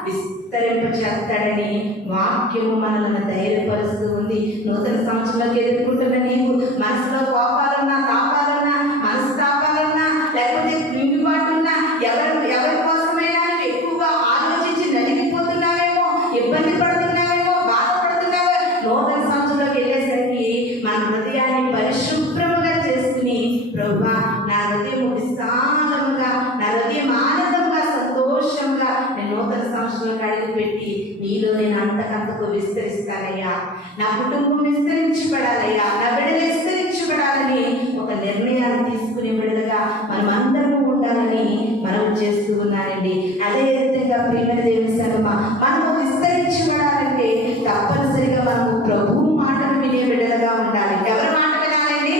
విస్తరింపచేస్తాడని వాక్యము మనల్ని ధైర్యపరుస్తూ ఉంది. నూతన సంవత్సరంలోకి ఎదుర్కొంటున్న నీవు మనసులో కోపాలున్నా, తాపాలున్నా, మనస్తాపాలున్నా, లేకపోతే కృంగిపాటున్నా, ఎవరి కోసమైనా నువ్వు ఎక్కువగా ఆలోచించి నలిగిపోతున్నావేమో, ఇబ్బంది పడుతున్నావేమో, బాధపడుతున్నావో, నూతన సంవత్సరంలోకి వెళ్ళేసరికి మన హృదయాన్ని పరిశుభ్రముగా చేసుకుని, ప్రభువా నా హృదయం విశాలముగా, నా హృదయం ఆనందంగా, సంతోషంగా నేను నూతన సంవత్సరంలోకి అడుగు పెట్టి నీలో నేను అంతకంతకు విస్తరిస్తానయ్యా, నా కుటుంబం విస్తరించబడాలయ్యా, నా బిడ్డలు విస్తరించబడాలని ఒక నిర్ణయాన్ని తీసుకునే బిడ్డలుగా మనం అందరూ ఉండాలని మనం చేస్తూ ఉన్నానండి. అదే విధంగా ప్రియమైన దేవుని సంగమా, మనము విస్తరించబడాలంటే తప్పనిసరిగా మనము ప్రభు మాటలు వినే బిడ్డలుగా ఉండాలి. ఎవరి మాట వినాలండి?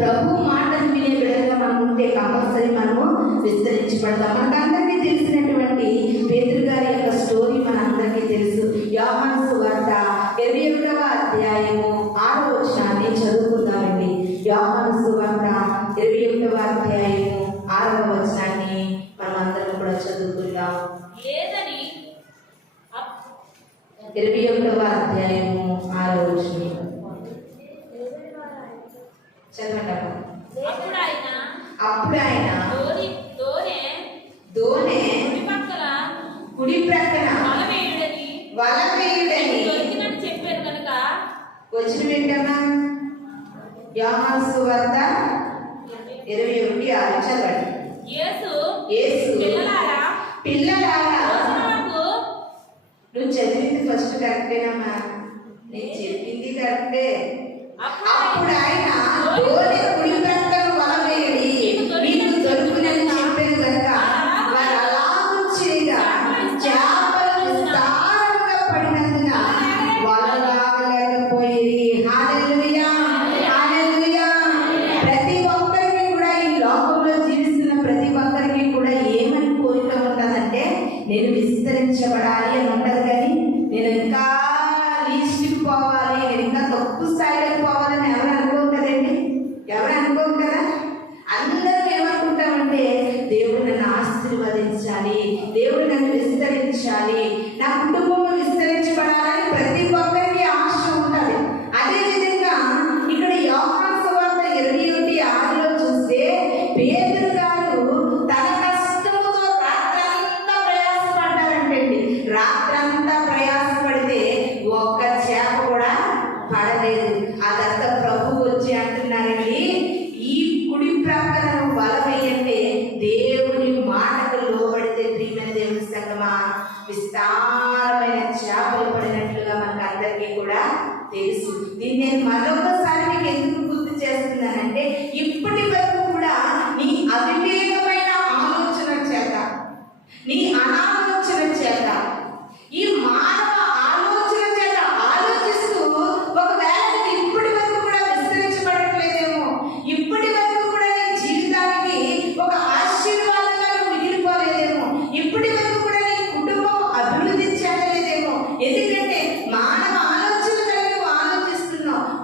ప్రభు మాటలు వినే బిడ్డలుగా మనం ఉంటే కంపల్సరీ మనము విస్తరించబడతాం. మనకందరికీ తెలిసినటువంటి పేతురు గారి యొక్క స్టోరీ మనందరికీ తెలుసు. యోహాను సువార్త 21వ అధ్యాయము 6వ వచనాన్ని చదువుకుందామండి. యోహాను సువార్త 21వ అధ్యాయము 6వ వచనాన్ని మనం అందరం కూడా చదువుకుందాం. 21వ అధ్యాయము 6వ వచనం చదవండి. అప్పుడు ఆయన దోనె కుడి ప్రక్కన వల వేయుడని చెప్పారు కనుక వచ్చిన వెంటనే యోహాను సువార్త 21:6 చదవండి. యేసు పిల్లలారా నువ్వు చదివింది ఫస్ట్ కరెక్టేనమ్మా, నేను చెప్పింది కరెక్టే. అప్పుడు ఆయన దోనె కుడి ప్రక్కన వల వేయడి నీకు దొరుకునని చెప్పాను కనుక వారు అలాగూ చేయగా చేపలు విస్తారంగా పడినందున వలలాగలేకపోయి. హల్లెలూయా, హల్లెలూయా. ప్రతి ఒక్కరికి కూడా, ఈ లోకంలో జీవిస్తున్న ప్రతి ఒక్కరికి కూడా ఏమని కోరిక ఉంటుందంటే, నేను విస్తరించబడాలి అని ఉండదు, కానీ నేను ఇంకా లీస్ట్కి పోవాలి, నేను ఇంకా తక్కువ స్థాయిలోకి పోవాలని ఎవరు అనుకోం కదండి. ఎవరు అనుకోం కదా. అందరం ఏమనుకుంటామంటే, దేవుడు నన్ను ఆశీర్వదించాలి, దేవుడు నన్ను విస్తరించాలి, నా కుటుంబం విస్తరించబడాలని ప్రతి ఒక్కరికి ఆశ ఉంటుంది. అదేవిధంగా ఇక్కడ యోహాను సువార్త 21:6లో చూస్తే పేతురు గారు తన కష్టముతో రాత్రంతా ప్రయాసపడ్డారంటండి. రాత్రంతా ప్రయాసపడితే ఒక్క చేప కూడా పడలేదు. అదంతా ప్రభు వచ్చి అంటున్నారండి, ఈ కుడి ప్రక్కన వల వేయంటే దేవుని మాటకు లోబడితే ప్రియమైన దేవుని సంగమా విస్తారమైన చేపలు పడినట్లుగా మనకు అందరికీ కూడా తెలుసు. దీన్ని నేను మరొకసారి మీకు ఎందుకు గుర్తు చేస్తున్నానంటే, ఇప్పటి వరకు కూడా నీ అవివేకమైన ఆలోచన చేత, నీ అనాలోచన చేత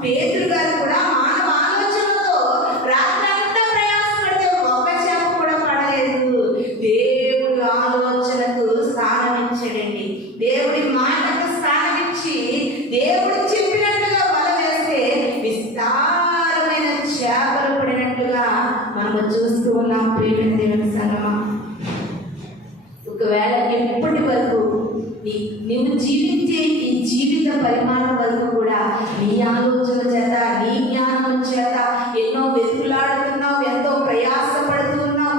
పేతురు గారు కూడా మానవ ఆలోచనతో రాత్రంతా ప్రయాసపడితే ఒక్క చేప కూడా పడలేదు. దేవుడి ఆలోచనకు స్థానం ఇచ్చాడండి. దేవుడి మాటకు స్థానం ఇచ్చి దేవుడు చెప్పినట్టుగా వల వేస్తే విస్తారమైన చేపలు పడినట్టుగా మనము చూస్తూ ఉన్నాం. ప్రియమైన దేవుని సంగమా, ఒకవేళ ఎప్పటి వరకు నీవు జీవించే ఈ జీవిత పరిమాణం వరకు కూడా నీ ఆలోచన చేత, నీ జ్ఞానం చేత ఎన్నో వెతుకులాడుతున్నావు, ఎంతో ప్రయాసపడుతున్నావు,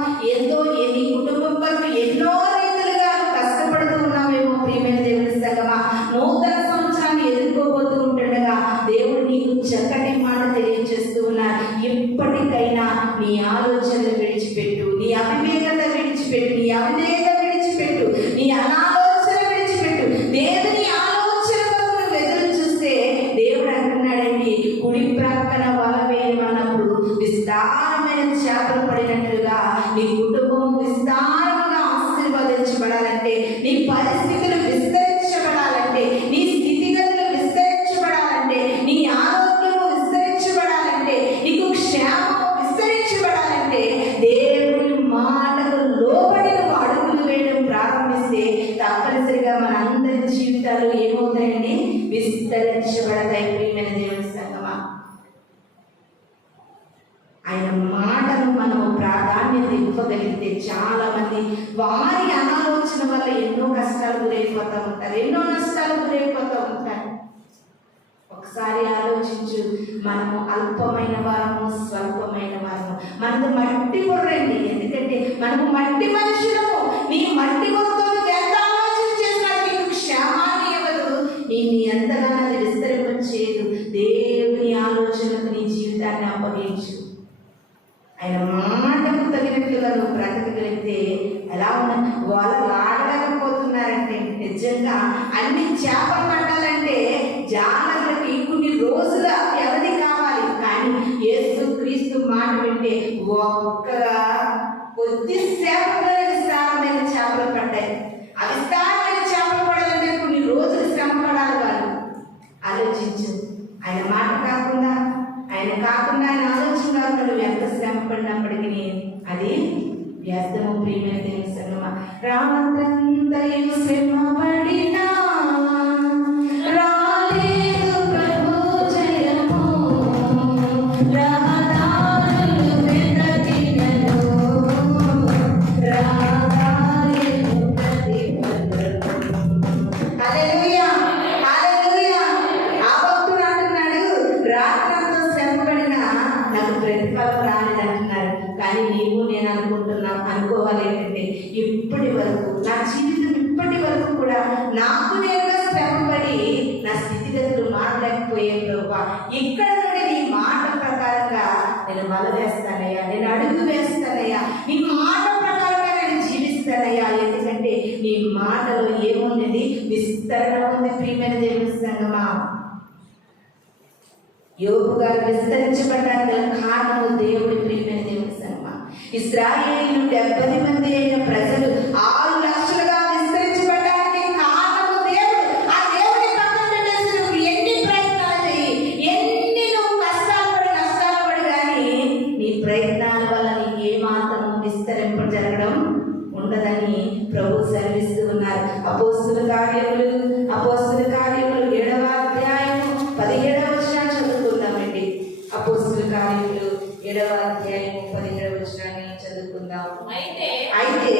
నీ కుటుంబం వరకు ఎన్నో రీతులుగా కష్టపడుతూ ఉన్నావేమో. ప్రియమైన దేవుని సంగమా, నూతన సంవత్సరాన్ని ఎదుర్కోబోతూ ఉంటుండగా దేవుడు నీకు చక్కటి మాట తెలియజేస్తూ ఉన్నారు. ఎప్పటికైనా నీ ఆలోచనలు విడిచిపెట్టు, నీ అవివేకత విడిచిపెట్టు, నీ అవివేక విడిచిపెట్టు, నీ అనాలోచన విడిచిపెట్టు. దేవుని ఆలోచన వరకు ఎదురు చూస్తే దేవుడు అంటున్నాడండి, కుడి ప్రక్కన వల వేయమన్నప్పుడు విస్తారమైన చేపలు పడినట్లుగా నీ కుటుంబం విస్తారముగా ఆశీర్వదించబడాలంటే, నీ పరిస్థితులు విస్తరించబడాలంటే, నీ స్థితిగతులు విస్తరించబడాలంటే, నీ ఆరోగ్యము విస్తరించబడాలంటే, నీకు క్షేమము విస్తరించబడాలంటే దేవుని మాటకు లోబడి అడుగులు వేయడం ప్రారంభిస్తే తప్పనిసరిగా మన అందరి జీవితాలు ఏమవుతాయండి? విస్తరించబడతాయి. ప్రియమైన దేవుని సంగమా, ఆయన మాటను మనము ప్రాధాన్యత ఇవ్వగలిగితే చాలా మంది వారి అనాలోచన వల్ల ఎన్నో కష్టాలు గురైపోతూ ఉంటారు, ఎన్నో నష్టాలు గురైపోతూ ఉంటారు. ఒకసారి ఆలోచించు, మనము అల్పమైన వారము, స్వల్పమైన వారము. మనది మట్టి బుర్రండి, ఎందుకంటే మనము మట్టి మనుషులము. నీ మట్టి బుర్రతో ఎంత ఆలోచన చేసినా నీకు క్షేమాన్ని ఇవ్వదు, నేను ఎంతగానో అది విస్తరింపచేయదు. దేవుని ఆలోచనకు నీ జీవితాన్ని అప్పగించు. ఆయన మాటకు తగినట్లుగా నువ్వు బ్రతకగలిగితే ఎలా ఉన్నా వాళ్ళు ఆడలేకపోతున్నారంటే, నిజంగా అన్ని చేపలు పట్టాలంటే జాగ్రత్తకి కొన్ని రోజుల వ్యవధి కావాలి. కానీ యేసు క్రీస్తు మాట వింటే కొద్దిసేపట్లో విస్తారమైన చేపలు పడ్డాయి. ఆ విస్తారమైన చేపలు పడాలంటే కొన్ని రోజులు శ్రమ పడాలి. వాళ్ళు ఆలోచించు. ఆయన మాట కాకుండా, ఆయన ఆలోచన కాకుండా నువ్వు ఎంత శ్రమ పడినప్పటికీ అది వ్యర్థము. ప్రియమైన దేవుని సంగమా, రాత్రంతయు శ్రమ పడినా రాలేదు ప్రభు జయము, రహదారులు వెతకినను రహదారులు ప్రతిపదము. హల్లెలూయా, హల్లెలూయా. ఆ భక్తుడు అంటున్నాడు, రాత్రంతా శ్రమ పడినా నాకు ప్రతిఫలం రాలేదంటున్నాడు. కానీ నేను అనుకోవాలి ఏంటంటే, ఇప్పటి వరకు నా జీవితం ఇప్పటి వరకు కూడా నాకు నేనుగా శ్రమపడి నా స్థితిగతులు మారలేకపోయే ప్రభా, ఇక్కడ నుండి నీ మాట ప్రకారంగా నేను వల వేస్తానయ్యా, నేను అడుగు వేస్తానయ్యా, నీ మాట ప్రకారంగా నేను జీవిస్తానయ్యా. ఎందుకంటే నీ మాటలో ఏముంది? విస్తరణ ఉంది. ప్రియమైన దేవుని సంగమా, యోబు గారు విస్తరించబడడానికి కారణము దేవుడి. ప్రియమైన దేవుని సంగమా, ఇశ్రాయేలీయులు 70 మంది అయిన ప్రజలు 6 లక్షలుగా విస్తరించబడడానికి కారణము దేవుడు. ఆ దేవుడి పక్కన పెట్టేసి నువ్వు ఎన్ని ప్రయత్నాలు చేయి, ఎన్ని నువ్వు నష్టాలు పడి కానీ నీ ప్రయత్నాల వల్ల నీకు ఏమాత్రము విస్తరింప జరగడం ఉండదని ప్రభు సెలవిస్తూ ఉన్నారు. అపోస్తుల కార్యములు 7వ అధ్యాయము 17వ వచనాన్ని చదువుకుందామండి. అపోస్తుల కార్యములు 7వ అధ్యాయము 17వ వచనాన్ని చదువుకుందాం. అయితే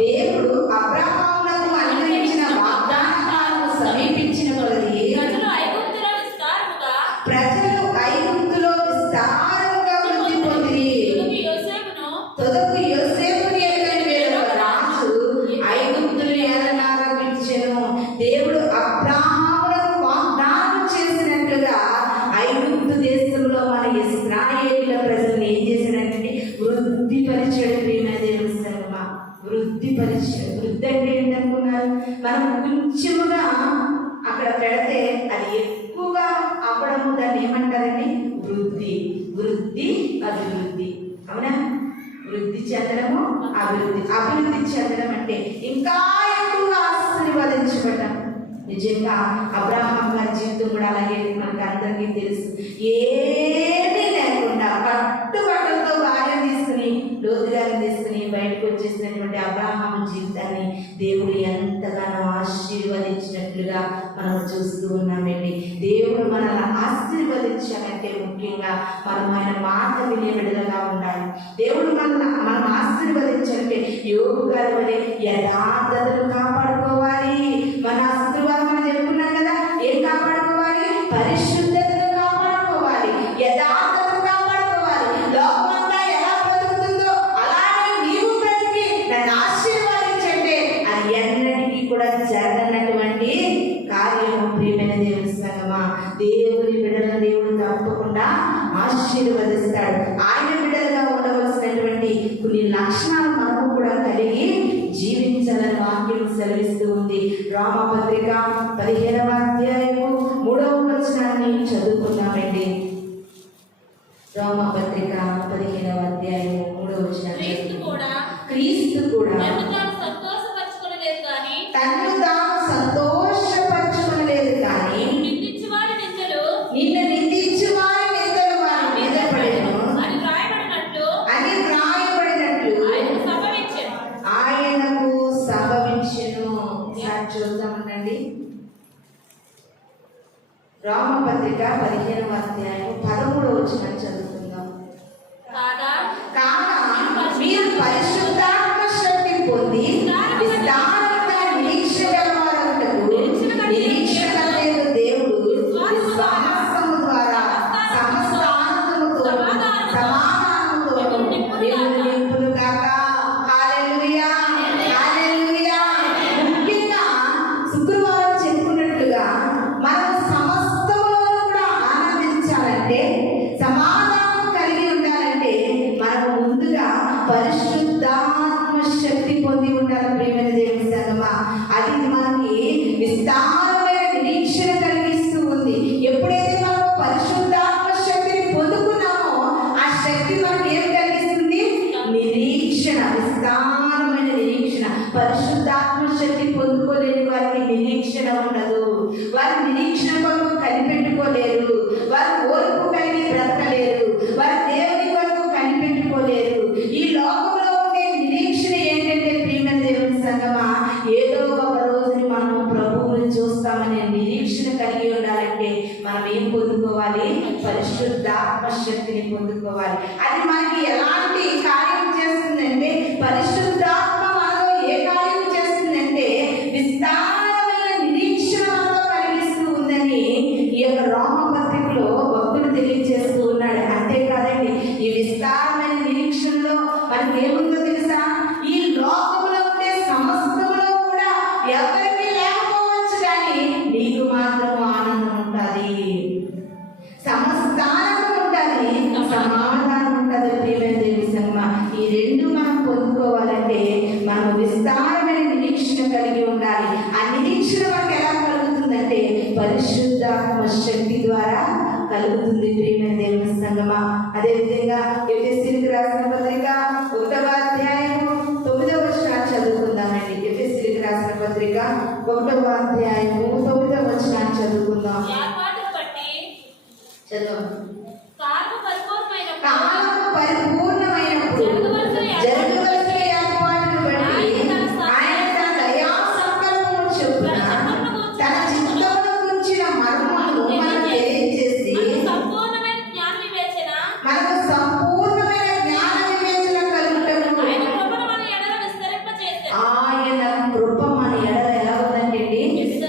దేవుడు అబ్రహామునకు అనుగ్రహించిన వాగ్దానాలను సమీపించిన కొలది ప్రజలు ఐగుప్తులో విస్తారముగా వృద్ధి పొందిరి. తొదకు యోసేపుని ఎరుగని రాజు ఐగుప్తులు ఏలనారంభించెను. దేవుడు అబ్రహామునకు వాగ్దానం చేసినట్లుగా ఐగుప్తు దేశంలో మన ఇశ్రాయేలీయుల ప్రజలను ఏం చేసినట్టు వృద్ధిపరిచాడు. ప్రియమైన దేవుని సంగమా, వృద్ధిపరిచాడు. వృద్ధి అంటే ఏంటనుకున్నారు? మనం కొంచెముగా అక్కడ పెడితే అది ఎక్కువగా అవ్వడము, దాన్ని ఏమంటారండి? వృద్ధి. అభివృద్ధి. అవునా? వృద్ధి చెందడము, అభివృద్ధి చెందడం అంటే ఇంకా ఎక్కువగా ఆశీర్వదించబడ్డం. నిజంగా అబ్రహాం గారి జీవితం కూడా అలాగే మనకు అందరికీ తెలుసు. ఏమీ లేకుండా కట్టుబట్టలతో భార్య తీసుకుని లోతు గారిని తీసుకుని బయటకు వచ్చేసినటువంటి అబ్రహాము జీవితాన్ని దేవుడు ఎంతగానో ఆశీర్వదించినట్లుగా మనం చూస్తూ ఉన్నామండి. దేవుడు మనల్ని ఆశీర్వదించాలంటే ముఖ్యంగా మనం ఆయన మాట వినే విడుదలగా ఉండాలి. దేవుడు మనం ఆశీర్వదించాలంటే యోగు గారి వలె యథార్థతను కాపాడుకోవాలి. మన శుక్రవారం మనం చెప్పుకున్నాం కదా, ఏం కాపాడుకోవాలి? పరిశుద్ధతను కాపాడుకోవాలి, యథార్థతను కాపాడుకోవాలి. లోకమంతా ఎలా బ్రతుకుతుందో అలానే నీవు బ్రతికి నన్ను ఆశీర్వదించంటే అది ఎన్నటికీ కూడా జరగనటువంటి కార్యము. ప్రియమైన దేవుని సంగమా, దేవుని బిడ్డలను దేవుడు తప్పకుండా ఆశీర్వదిస్తాడు. ఆయన బిడ్డలుగా ఉండవలసినటువంటి కొన్ని లక్షణాలు మనకు కూడా కలిగి జీవించాలని వాక్యం సెలవిస్తూ ఉంది. రోమాపత్రిక 15వ అధ్యాయము 3వ వచనాన్ని చదువుకున్నామండి. రోమాపత్రిక 15వ అధ్యాయము 3వ వచనం. క్రీస్తు కూడా తన్ను తాను సంతోషపరచుకొనలేదు కానీ నిన్ను నిందించు వారి నిందలు వారి మీద పడెను అని వ్రాయబడినట్లు ఆయనకు సంభవించెను. చూద్దామండి. రోమపత్రిక 15వ అధ్యాయం 13వ వచనం చదువుకుందాం. కాగా మీరు పరిశుద్ధాత్మ శక్తి పొంది విస్తారంగా నిరీక్షణ గలవారగుటకు నిరీక్షణ కలిగిన దేవుడు విశ్వాసము ద్వారా సమస్త ఆనందముతో సమాధానముతో దేవుని నింపును గాక. హల్లెలూయా, హల్లెలూయా. ముఖ్యంగా శుక్రవారం చెప్పుకున్నట్లుగా మనం సమస్తములో కూడా ఆనందించాలంటే, సమాధానం కలిగి ఉండాలంటే మనం ముందుగా పరిశుద్ధాత్మ శక్తి పొంది ఉండాలి. ప్రియమైన దేవుని సంగమా, అది మనకి విస్తారమైన నిరీక్షణ కలిగిస్తూ ఉంది. ఎప్పుడైతే మనం పరిశుద్ధాత్మ శక్తిని పొందుకున్నామో ఆ శక్తి మనకి ఏం కలిగిస్తుంది? నిరీక్షణ, విస్తారమైన నిరీక్షణ. పరిశుద్ధాత్మ శక్తి పొందుకోలేని వారికి నిరీక్షణ ఉండదు. వారి నిరీక్షణ కొరకు కనిపెట్టుకోలేరు, వారు ఓర్పు కలిగి బ్రతకలేరు, వారు దేవుని కొరకు కనిపెట్టుకోలేరు. ఈ లోకంలో ఉండే నిరీక్షణ ఏంటంటే ప్రియమైన దేవుని సంగమా, ఏదో ఒక రోజుని మనం ప్రభువుని చూస్తామనే నిరీక్షణ కలిగి ఉండాలంటే మనం ఏం పొందుకోవాలి? పరిశుద్ధాత్మ శక్తిని పొందుకోవాలి. అది మనకి ఎలాంటి కార్యం చేస్తుందంటే, పరిశుద్ధాత్మ మనలో ఏ కార్యం చేస్తుందంటే విస్తారమైన నిరీక్షణ మనలో కలిగిస్తూ ఉందని ఈ యొక్క రోమపత్రికలో భక్తుడు తెలియజేస్తూ ఉన్నాడు. అంతేకాదండి, ఈ విస్తారమైన నిరీక్షణలో మనకి ఏముందో తెలుసా? ఈ లోకంలో ఉండే సమస్తములో కూడా ఎవరికి లేకపోవచ్చు, కానీ నీకు మాత్రం ఆనందం ఉంటుంది, సమస్తానందం ఉంటుంది, సమాధానం ఉంటుంది. ప్రియమైన దేవుని సంగమా, ఈ రెండు మనం పొందుకోవాలంటే మనం విస్తారమైన నిరీక్షణ కలిగి ఉండాలి. ఆ నిరీక్షణ మనకు ఎలా కలుగుతుందంటే పరిశుద్ధాత్మ శక్తి ద్వారా కలుగుతుంది. ప్రియమైన దేవుని సంగమా, అదేవిధంగా ఎఫెసీయులకు రాసిన పత్రిక 1వ అధ్యాయము 9వ వచనాన్ని చదువుకుందామండి. ఎఫెసీయులకు రాసిన పత్రిక 1వ అధ్యాయము 9వ వచనాన్ని చదువుకుందాం. కాలము పరిపూర్ణమైనప్పుడు జరగవలసిన ఏర్పాటును బట్టి ఆయన తన దయా సంకల్పము చొప్పున తన చిత్తమును గురించిన మర్మమును మనకు తెలియజేసి మనకు సంపూర్ణమైన జ్ఞాన వివేచన కలుగుటకు ఆయన కృప మన ఎడల ఎలా ఉందంటే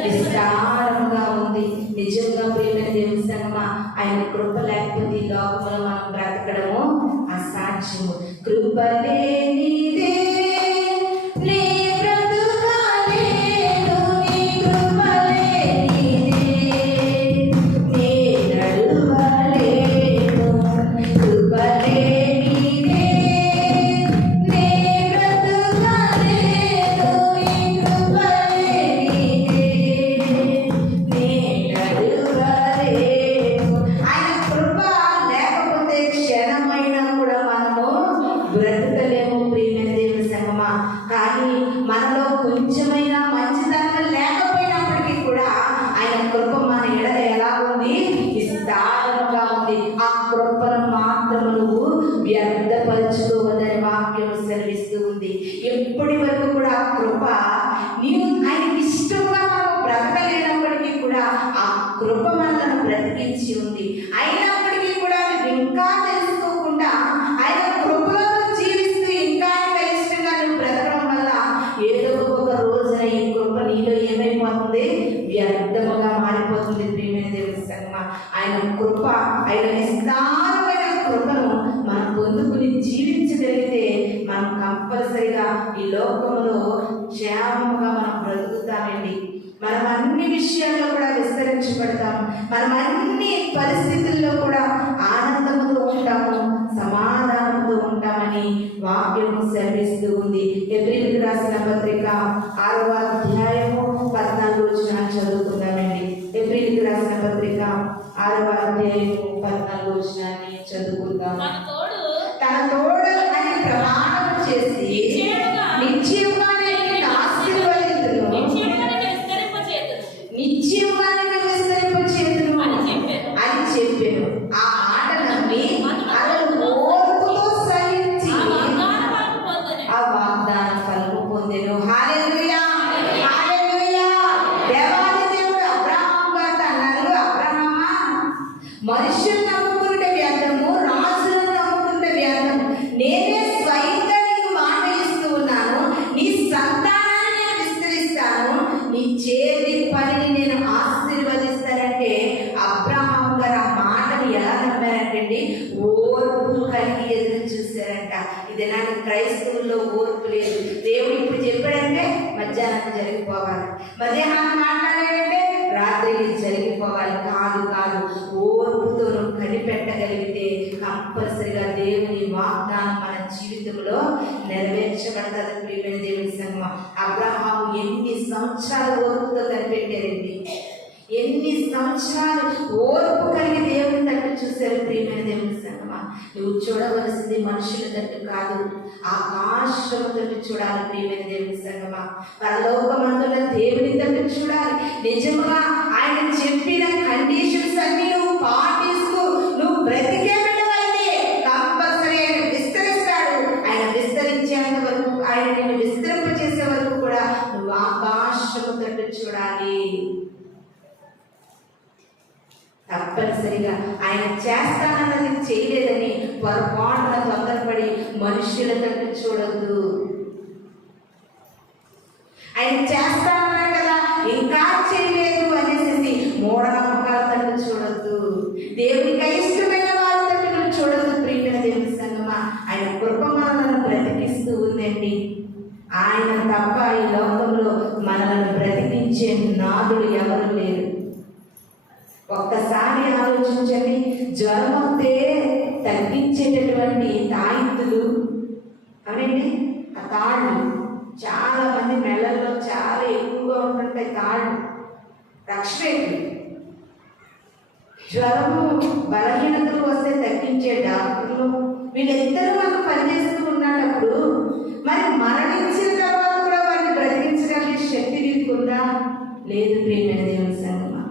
విస్తారముగా ఉంది. నిజంగా ప్రియమైన దేవుని సంగమా, ఆయన కృప లేకపోతే ఈ లోకంలో మనం బ్రతకడము అసాధ్యము. కృప లేనిదే నీ బ్రతుకలేను, నీ కృప లేనిదే నీ నడువలేను. కృప లేనిదే నీ బ్రతుకలేను, నీ కృప లేనిదే నీ నడువలేను. ఆయన కృప లేకపోతే క్షణమైనా కూడా మనము బ్రతకలేము. బ్రతికించి ఉంది. అయినప్పటికీ కూడా నువ్వు ఇంకా తెలుసుకోకుండా ఆయన కృపలో జీవిస్తూ ఇంకా ఇష్టంగా నువ్వు బ్రతకడం వల్ల ఏదో ఒక రోజున ఈ కృప నీలో ఏమైపోతుంది, వ్యర్థముగా మారిపోతుంది. ప్రియమైన దేవుని సంగమా, ఆయన కృప, ఆయన విస్తారమైన కృపను మనం పొందుకుని జీవించగలిగితే మనం కంపల్సరిగా ఈ లోకంలో క్షేమంగా మనం బ్రతుకుతామండి. మనం అన్ని విషయాల్లో కూడా విస్తరించబడతాము. మనం అన్ని పరిస్థితుల్లో కూడా ఆనందంతో ఉంటాము, సమాధానంతో ఉంటామని వాక్యము సెలవిస్తూ ఉంది. హెబ్రీయులకు రాసిన పత్రిక 6వ అధ్యాయము 14 చదువుకుందామండి. హెబ్రీయులకు రాసిన పత్రిక 6వ అధ్యాయము 14 చదువుకుందాం. తన తోడు అని ప్రమాణం చేసి నిశ్చయముగా విస్తరింపచేతును అని చెప్పాను. ఆ మాట నమ్మి అతను ఓర్పుతో సహించి ఆ వాగ్దాన ఫలము పొందెను. హల్లెలూయా, హల్లెలూయా. దేవాది దేవుడు అబ్రహాము గారితో అన్నారు, అబ్రహామా, మనుషులు నమ్ముకుంటే వ్యర్థము, రాజులను నమ్ముకుంటే వ్యర్థము. నేనే స్వయంగా నీకు మాట ఇస్తూ ఉన్నాను, నీ సంతానాన్ని నేను విస్తరిస్తాను, నీ చేతి పనిని నేను ఆశీర్వదిస్తానంటే అబ్రహాము గారు ఆ మాటను ఎలా నమ్మారంటండి? ఓర్పు కలిగి ఎదురు చూశారంట. ఇది నాకు క్రైస్తవుల్లో ఓర్పు లేదు. దేవుడు ఇప్పుడు చెప్పాడంటే మధ్యాహ్నం జరిగిపోవాలి, మధ్యాహ్నం మాట్లాడాడంటే రాత్రి జరిగిపోవాలి. కాదు కాదు, ఓర్పుతో నువ్వు కనిపెట్టగలిగితే కంపల్సరిగా దేవుని వాగ్దానం మన జీవితంలో నెరవేర్చబడతాది. ప్రియమైన దేవుని సంగమా, అబ్రహాము ఎన్ని సంవత్సరాలు ఓర్పుతో కనిపెట్టారండి, ఎన్ని సంవత్సరాలు ఓర్పు కలిగి దేవుని తట్టు చూశారు. ప్రియమైన దేవుని సంగమా, నువ్వు చూడవలసింది మనుషుల తట్టు కాదు, ఆకాశము తట్టు చూడాలి. ప్రియమైన దేవుని సంగమా, పరలోకమందుల దేవుని తట్టు చూడాలి. నిజంగా ఆయన చెప్పిన కండిషన్స్ అన్ని నువ్వు పాటిస్తూ నువ్వు బ్రతికే బిడ్డవైతే కంపల్సరీ ఆయన విస్తరిస్తాడు. ఆయన విస్తరించేంత వరకు, ఆయన నిన్ను విస్తరింపచేసే వరకు కూడా నువ్వు ఆకాశము తట్టు చూడాలి. తప్పనిసరిగా ఆయన చేస్తానన్నది చేయలేదని పొరపాటున తొందరపడి మనుషుల తట్టు చూడొద్దు. ఆయన చేస్తానన్నాడు కదా, ఇంకా చేయలేదు అనేసి మూఢనమ్మకాల తట్టు చూడొద్దు. దేవునికి ఇష్టమైన వారి తట్టు చూడొద్దు. ప్రియమైన దేవుని సంగమా, ఆయన కృప మనలను బ్రతికిస్తూ ఉందండి. ఆయన తప్ప ఈ లోకంలో మనలను బ్రతికించే నాదుడు ఎవరు లేరు. ఒక్కసారి ఆలోచించండి, జ్వరం వస్తే తగ్గించేటటువంటి తాయిత్తులు అనండి, ఆ తాళ్ళు చాలా మంది మెళ్ళల్లో చాలా ఎక్కువగా ఉంటుంటాయి. తాళ్ళు రక్షణ, జ్వరము బలహీనతలు వస్తే తగ్గించే డాక్టర్లు వీళ్ళిద్దరూ మనకు పనిచేస్తూ ఉన్నప్పుడు మరి మరణించిన తర్వాత కూడా వారిని బ్రతికించగలిగే శక్తి వీరికి ఉందా? లేదు. ప్రియమైన దేవుని సంగమా,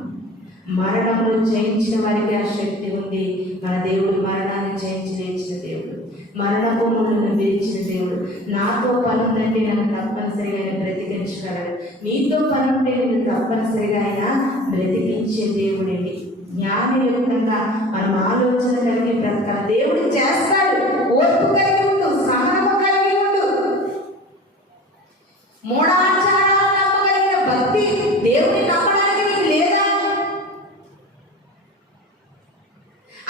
మరణంలో జయించిన వారికి ఆ శక్తి ఉంది. మన దేవుడు మరణాన్ని జయించి లేచిన దేవుడు, మరణపు ముళ్ళను విరిచిన దేవుడు. నాతో పని ఉందంటే నన్ను తప్పనిసరిగా ఆయన బ్రతికించగలడు, నీతో పని ఉంటే నేను తప్పనిసరిగా ఆయన బ్రతికించే దేవుడండి. జ్ఞానయుక్తంగా మనం ఆలోచన కలిగి బ్రతకాలి. దేవుడు చేస్తాడు. ఓర్పు కలిగి ఉండు, సహనము కలిగి ఉండు. మూఢాచారాలు నమ్మగలిగిన భక్తి దేవుని నమ్మడానికి నీకు లేదా?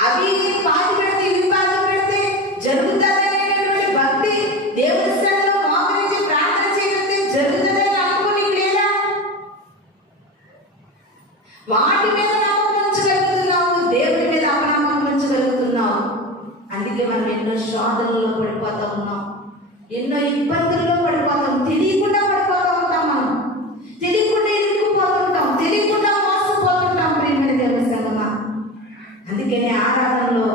అవి పాతి పెడితే ఇవి పాతి పెడితే జరుగుతుందనేటువంటి భక్తి, దేవుని స్థలంలో మోకరించి ప్రార్థన చేయగలిగితే జరుగుతుందని నమ్మకం నీకు లేదా? వాటి మీద నమ్మకం ఉంచగలుగుతున్నావు, దేవుని మీద అపనమ్మకం ఉంచగలుగుతున్నావు. అందుకే మనం ఎన్నో శోధనలో పడిపోతూ ఉన్నాం, ఎన్నో ఇబ్బందుల్లో పడిపోతాం, తెలియకుండా పడిపోతూ ఉంటాం. మనం తెలియకుండా ఇరుక్కుపోతుంటాం, తెలియకుండా మోసపోతుంటాం. ప్రియమైన దేవుని సంగమా, అందుకనే ఆరాధనలో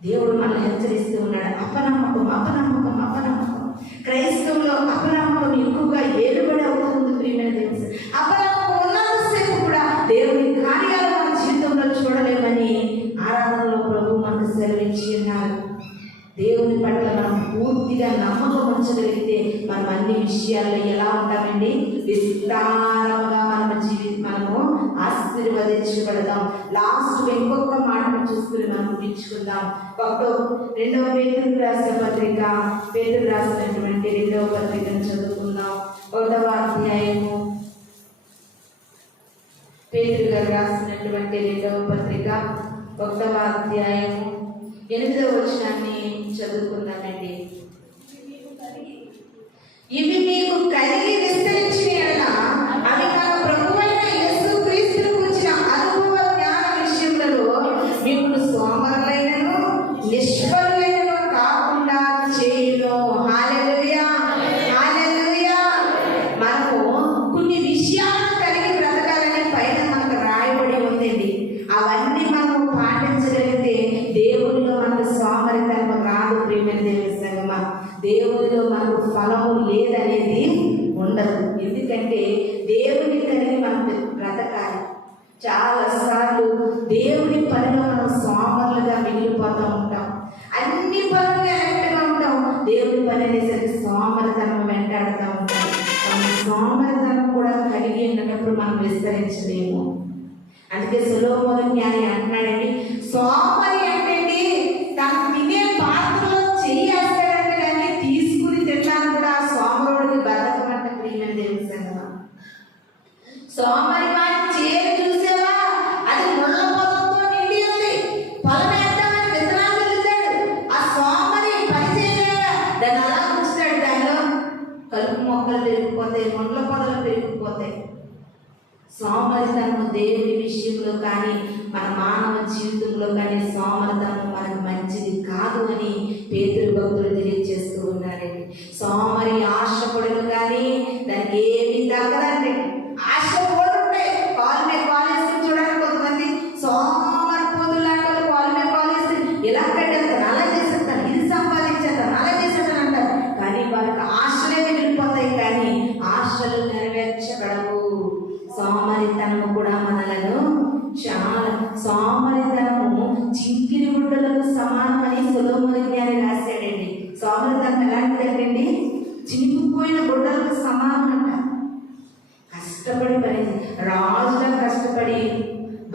దేవుడు మనల్ని హెచ్చరిస్తూ ఉన్నాడు. అపనమ్మకం, అపనమ్మకం, అపనమ్మకం. క్రైస్తవులో అపనమ్మకం ఎక్కువగా ఏలుబడి అవుతుంది. ప్రియమైన దేవుని అపనమ్మకం ఉన్నంతసేపు కూడా దేవుని కార్యాలు మన జీవితంలో చూడలేమని ఆరాధనలో ప్రభు మనకు సెలవించి ఉన్నారు. దేవుని పట్ల మనం పూర్తిగా నమ్మకం ఉంచగలిగితే మనం అన్ని విషయాల్లో ఎలా ఉంటామండి? విస్తారంగా మన మనము ఆశీర్వదించబడదాం. లాస్ట్ ఇంకొక మాటను చూసుకుని మనం ముగించుకుందాం. రెండవ పేతురు రాసిన పత్రిక, పేతురు రాసినటువంటి రెండవ పత్రికను చదువుకుందాం. 1వ అధ్యాయము, పేతురు గారు రాసినటువంటి రెండవ పత్రిక 1వ అధ్యాయము 8వ వచనాన్ని చదువుకుందామండి. ఇవి మీకు కలిగి విస్తరించిన యెడల అవి మన ప్రభువైన యేసుక్రీస్తును గురించిన అనుభవ జ్ఞాన విషయములలో మిమ్మును సోమరులైనను నిష్ఫలులైనను కాకుండా చేయును. హల్లెలూయా, హల్లెలూయా. మనము కొన్ని విషయాలను కలిగి బ్రతకాలని పైన మనకు రాయబడి ఉందండి. అవన్నీ మనము పాటించగలిగితే దేవునిలో మనకు సోమరితనం రాదు. ప్రియమైన దేవుని సంగమా, దేవునిలో మనకు ఫలము లేదనేది ఉండదు. ఎందుకంటే దేవుని కలిగి మనం బ్రతకాలి. చాలాసార్లు దేవుని పనిలో మనం సోమరులుగా మిగిలిపోతూ ఉంటాం. అన్ని పనులు యాక్టివ్గా ఉంటాం. దేవుని పని అనేసరికి సోమరితనం వెంటాడుతూ ఉంటాం. మన సోమరితనం కూడా కలిగి ఉన్నప్పుడు మనం విస్తరించలేము. అందుకే సొలొమోను జ్ఞాని అంటున్నాడండి, సోమరి అంటే తను తినే పాత్రలో చేయాలంటే కానీ తీసుకుని తిన్నాను కూడా సోమరుడికి బతకమంట. ప్రియమైన దేవుని సంగమా, సోమరి వారి చేరు చూసేవా, అది ముళ్ళ పొలంతో నిండి ఉంది. పొలం వేద్దామని విత్తనాలు వెళ్తాడు. ఆ సోమరి పని చేయలేక దాన్ని అలా ఉంచుతాడు. దానిలో కలుపు మొక్కలు పెరిగిపోతాయి, ముళ్ళ పొదలు పెరిగిపోతాయి. సోమరితనం దేవుని విషయంలో కానీ మన మానవ జీవితంలో కానీ సోమరితనం మనకు మంచిది కాదు అని పేతురు భక్తులు తెలియజేస్తూ ఉన్నారండి. సోమరి ఆశపడులు కానీ దానికి ఏమి తగ్గదండి. ఆశ పోతుంటే కాలు మీద కాలేసుకుని చూడండి. కొంతమంది సోమరి పోతులు లాంటి వాళ్ళు కాలు మీద కాలేసుకుని ఇలా కట్టేస్తాను, అలా చేసేస్తాను, ఇది సంపాదించేస్తాను, అలా చేసేస్తాను అంటారు. కానీ వాళ్ళకి ఆశలే మిగిలిపోతాయి, కానీ ఆశలు నెరవేర్చబడవు. సోమరితనము కూడా మనలను సోమరితనము చింకిరి గుడ్డలకు సమానమని సొలొమోను జ్ఞాని రాశాడండి. సోమరితనం ఎలాంటిదండి? చినిగిపోయిన గుడ్డలకు సమానం అంట. కష్టపడి పని, రాజులా కష్టపడి,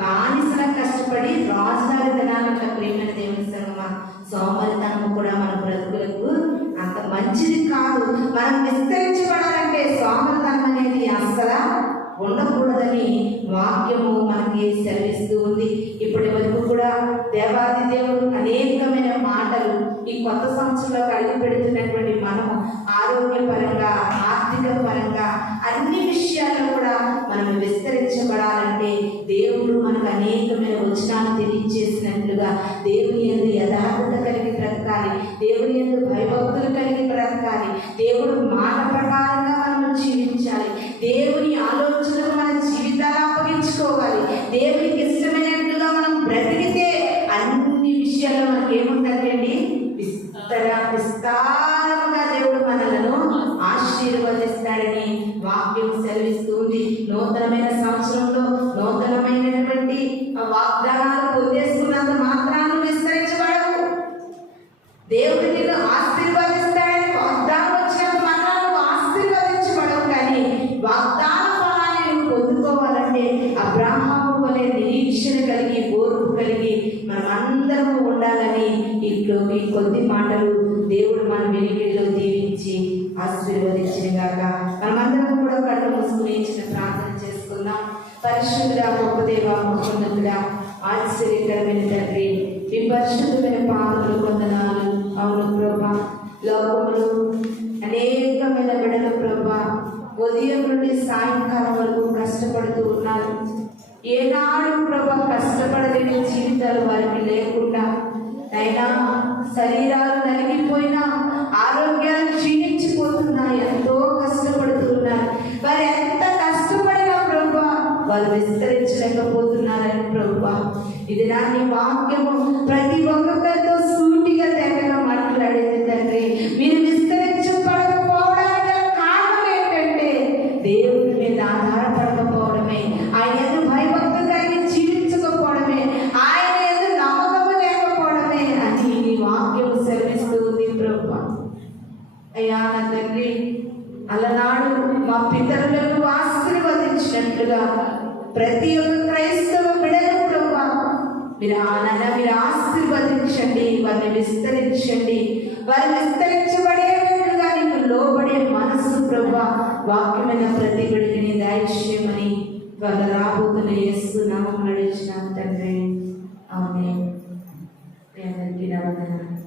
బానిసలా కష్టపడి రాజులాగా తినాలంట. ప్రియమైన దేవుని సంగమా, సోమరితనము కూడా మన బ్రతుకులకు అంత మంచిది కాదు. మనం విస్తరించబడాలంటే సోమరితనం అనేది అస్సలు ఉండకూడదని వాక్యము మనకి సెలవిస్తూ ఉంది. ఇప్పటి వరకు కూడా దేవాది దేవుడు అనేకమైన మాటలు ఈ కొత్త సంవత్సరంలో అడుగు పెడుతున్నటువంటి మనము ఆరోగ్యపరంగా, ఆర్థిక పరంగా అన్ని విషయాల్లో కూడా మనం విస్తరించబడాలంటే దేవుడు మనకు అనేకమైన వచనాలు తెలియజేసినట్లుగా దేవుని యందు యథార్థత కలిగి బ్రతకాలి, దేవుని యందు భయభక్తులు కలిగి బ్రతకాలి, దేవుడు మాట ప్రకారంగా మనం జీవించాలి, దేవుని ఆలోచనలు మన జీవితాలు అప్పగించుకోవాలి, దేవునికి ఇష్టమైనట్లుగా మనం బ్రతికితే అన్ని విషయాల్లో మనకి ఏముంటుందండి? విస్తారముగా దేవుడు మనలను ఆశీర్వదిస్తాడని వాక్యం సెలవిస్తుంది. నూతనమైన సంవత్సరంలో నూతనమైనటువంటి వాగ్దానాలు పొందేసుకున్నంత మాత్రాన్ని విస్తరించబడవు. దేవుడు నిన్ను ఆశీర్వదిస్తాడని వాగ్దానం వచ్చినంత మాత్రాన్ని ఆశీర్వదించబడవు. కానీ వాగ్దాన ఫలాన్ని నువ్వు పొందుకోవాలంటే అబ్రాహాము వలె నిరీక్షణ కలిగి, ఓర్పు కలిగి మనం అందరము ఉండాలని ఈ కొద్ది మాటలు దేవుడు మన వెలుగులో దీవించి ఆశీర్వదించిన గాక. మనమందరం కూడా కళ్ళు మూసుకుని చిన్న ప్రార్థన చేసుకుందాం. పరిశుద్ధుడా, గొప్ప దేవా, మహోన్నతుడా, ఆశ్చర్యకరమైన తండ్రి, ఈ పరిశుద్ధమైన పాదములు వందనాలు. అవును ప్రభా, లోకములు అనేకమైన బిడ్డలు ప్రభా ఉదయం నుండి సాయంకాలం వరకు కష్టపడుతూ ఉన్నారు. ఏనాడు ప్రభా కష్టపడలేని జీవితాలు వారికి లేకుండా, అయినా శరీరాలు నలిగిపోయినా, ఆరోగ్యాలు క్షీణించిపోతున్నా, ఎంతో కష్టపడుతున్నారు. వారు ఎంత కష్టపడినా ప్రభా వారు విస్తరించలేకపోతున్నారని ప్రభా, ఇది నా నీ వాక్యము ప్రతి ఒక్కరితో సూటిగా తెగగా మాట్లాడేది తండ్రి. మీరు విస్తరించబడకపోవడానికి కారణం ఏంటంటే దేవుని మీద ఆధారపడకపోవడమే, ఆయన ఎందు భయభక్తులు కలిగి జీవించకపోవడమే, ఆయన ఎందు నమ్మకము లేకపోవడమే అని నీ వాక్యము సెలవిస్తూ ఉంది ప్రభా. అయ్యా నా తండ్రి, అలనాడు మా పితరులను ఆశీర్వదించినట్లుగా మీరు మీరు ఆశీర్వదించండి, వారిని విస్తరించండి. వారు విస్తరించబడేటట్లుగా నీకు లోబడే మనసు ప్రభువా వాక్యమైన ప్రతి బిడ్డని దయచేయమని వాళ్ళ రాబోతున్న యేసు నామములో నడిచిన తండ్రి. ఆమేన్. మీ అందరికీ వందనాలు.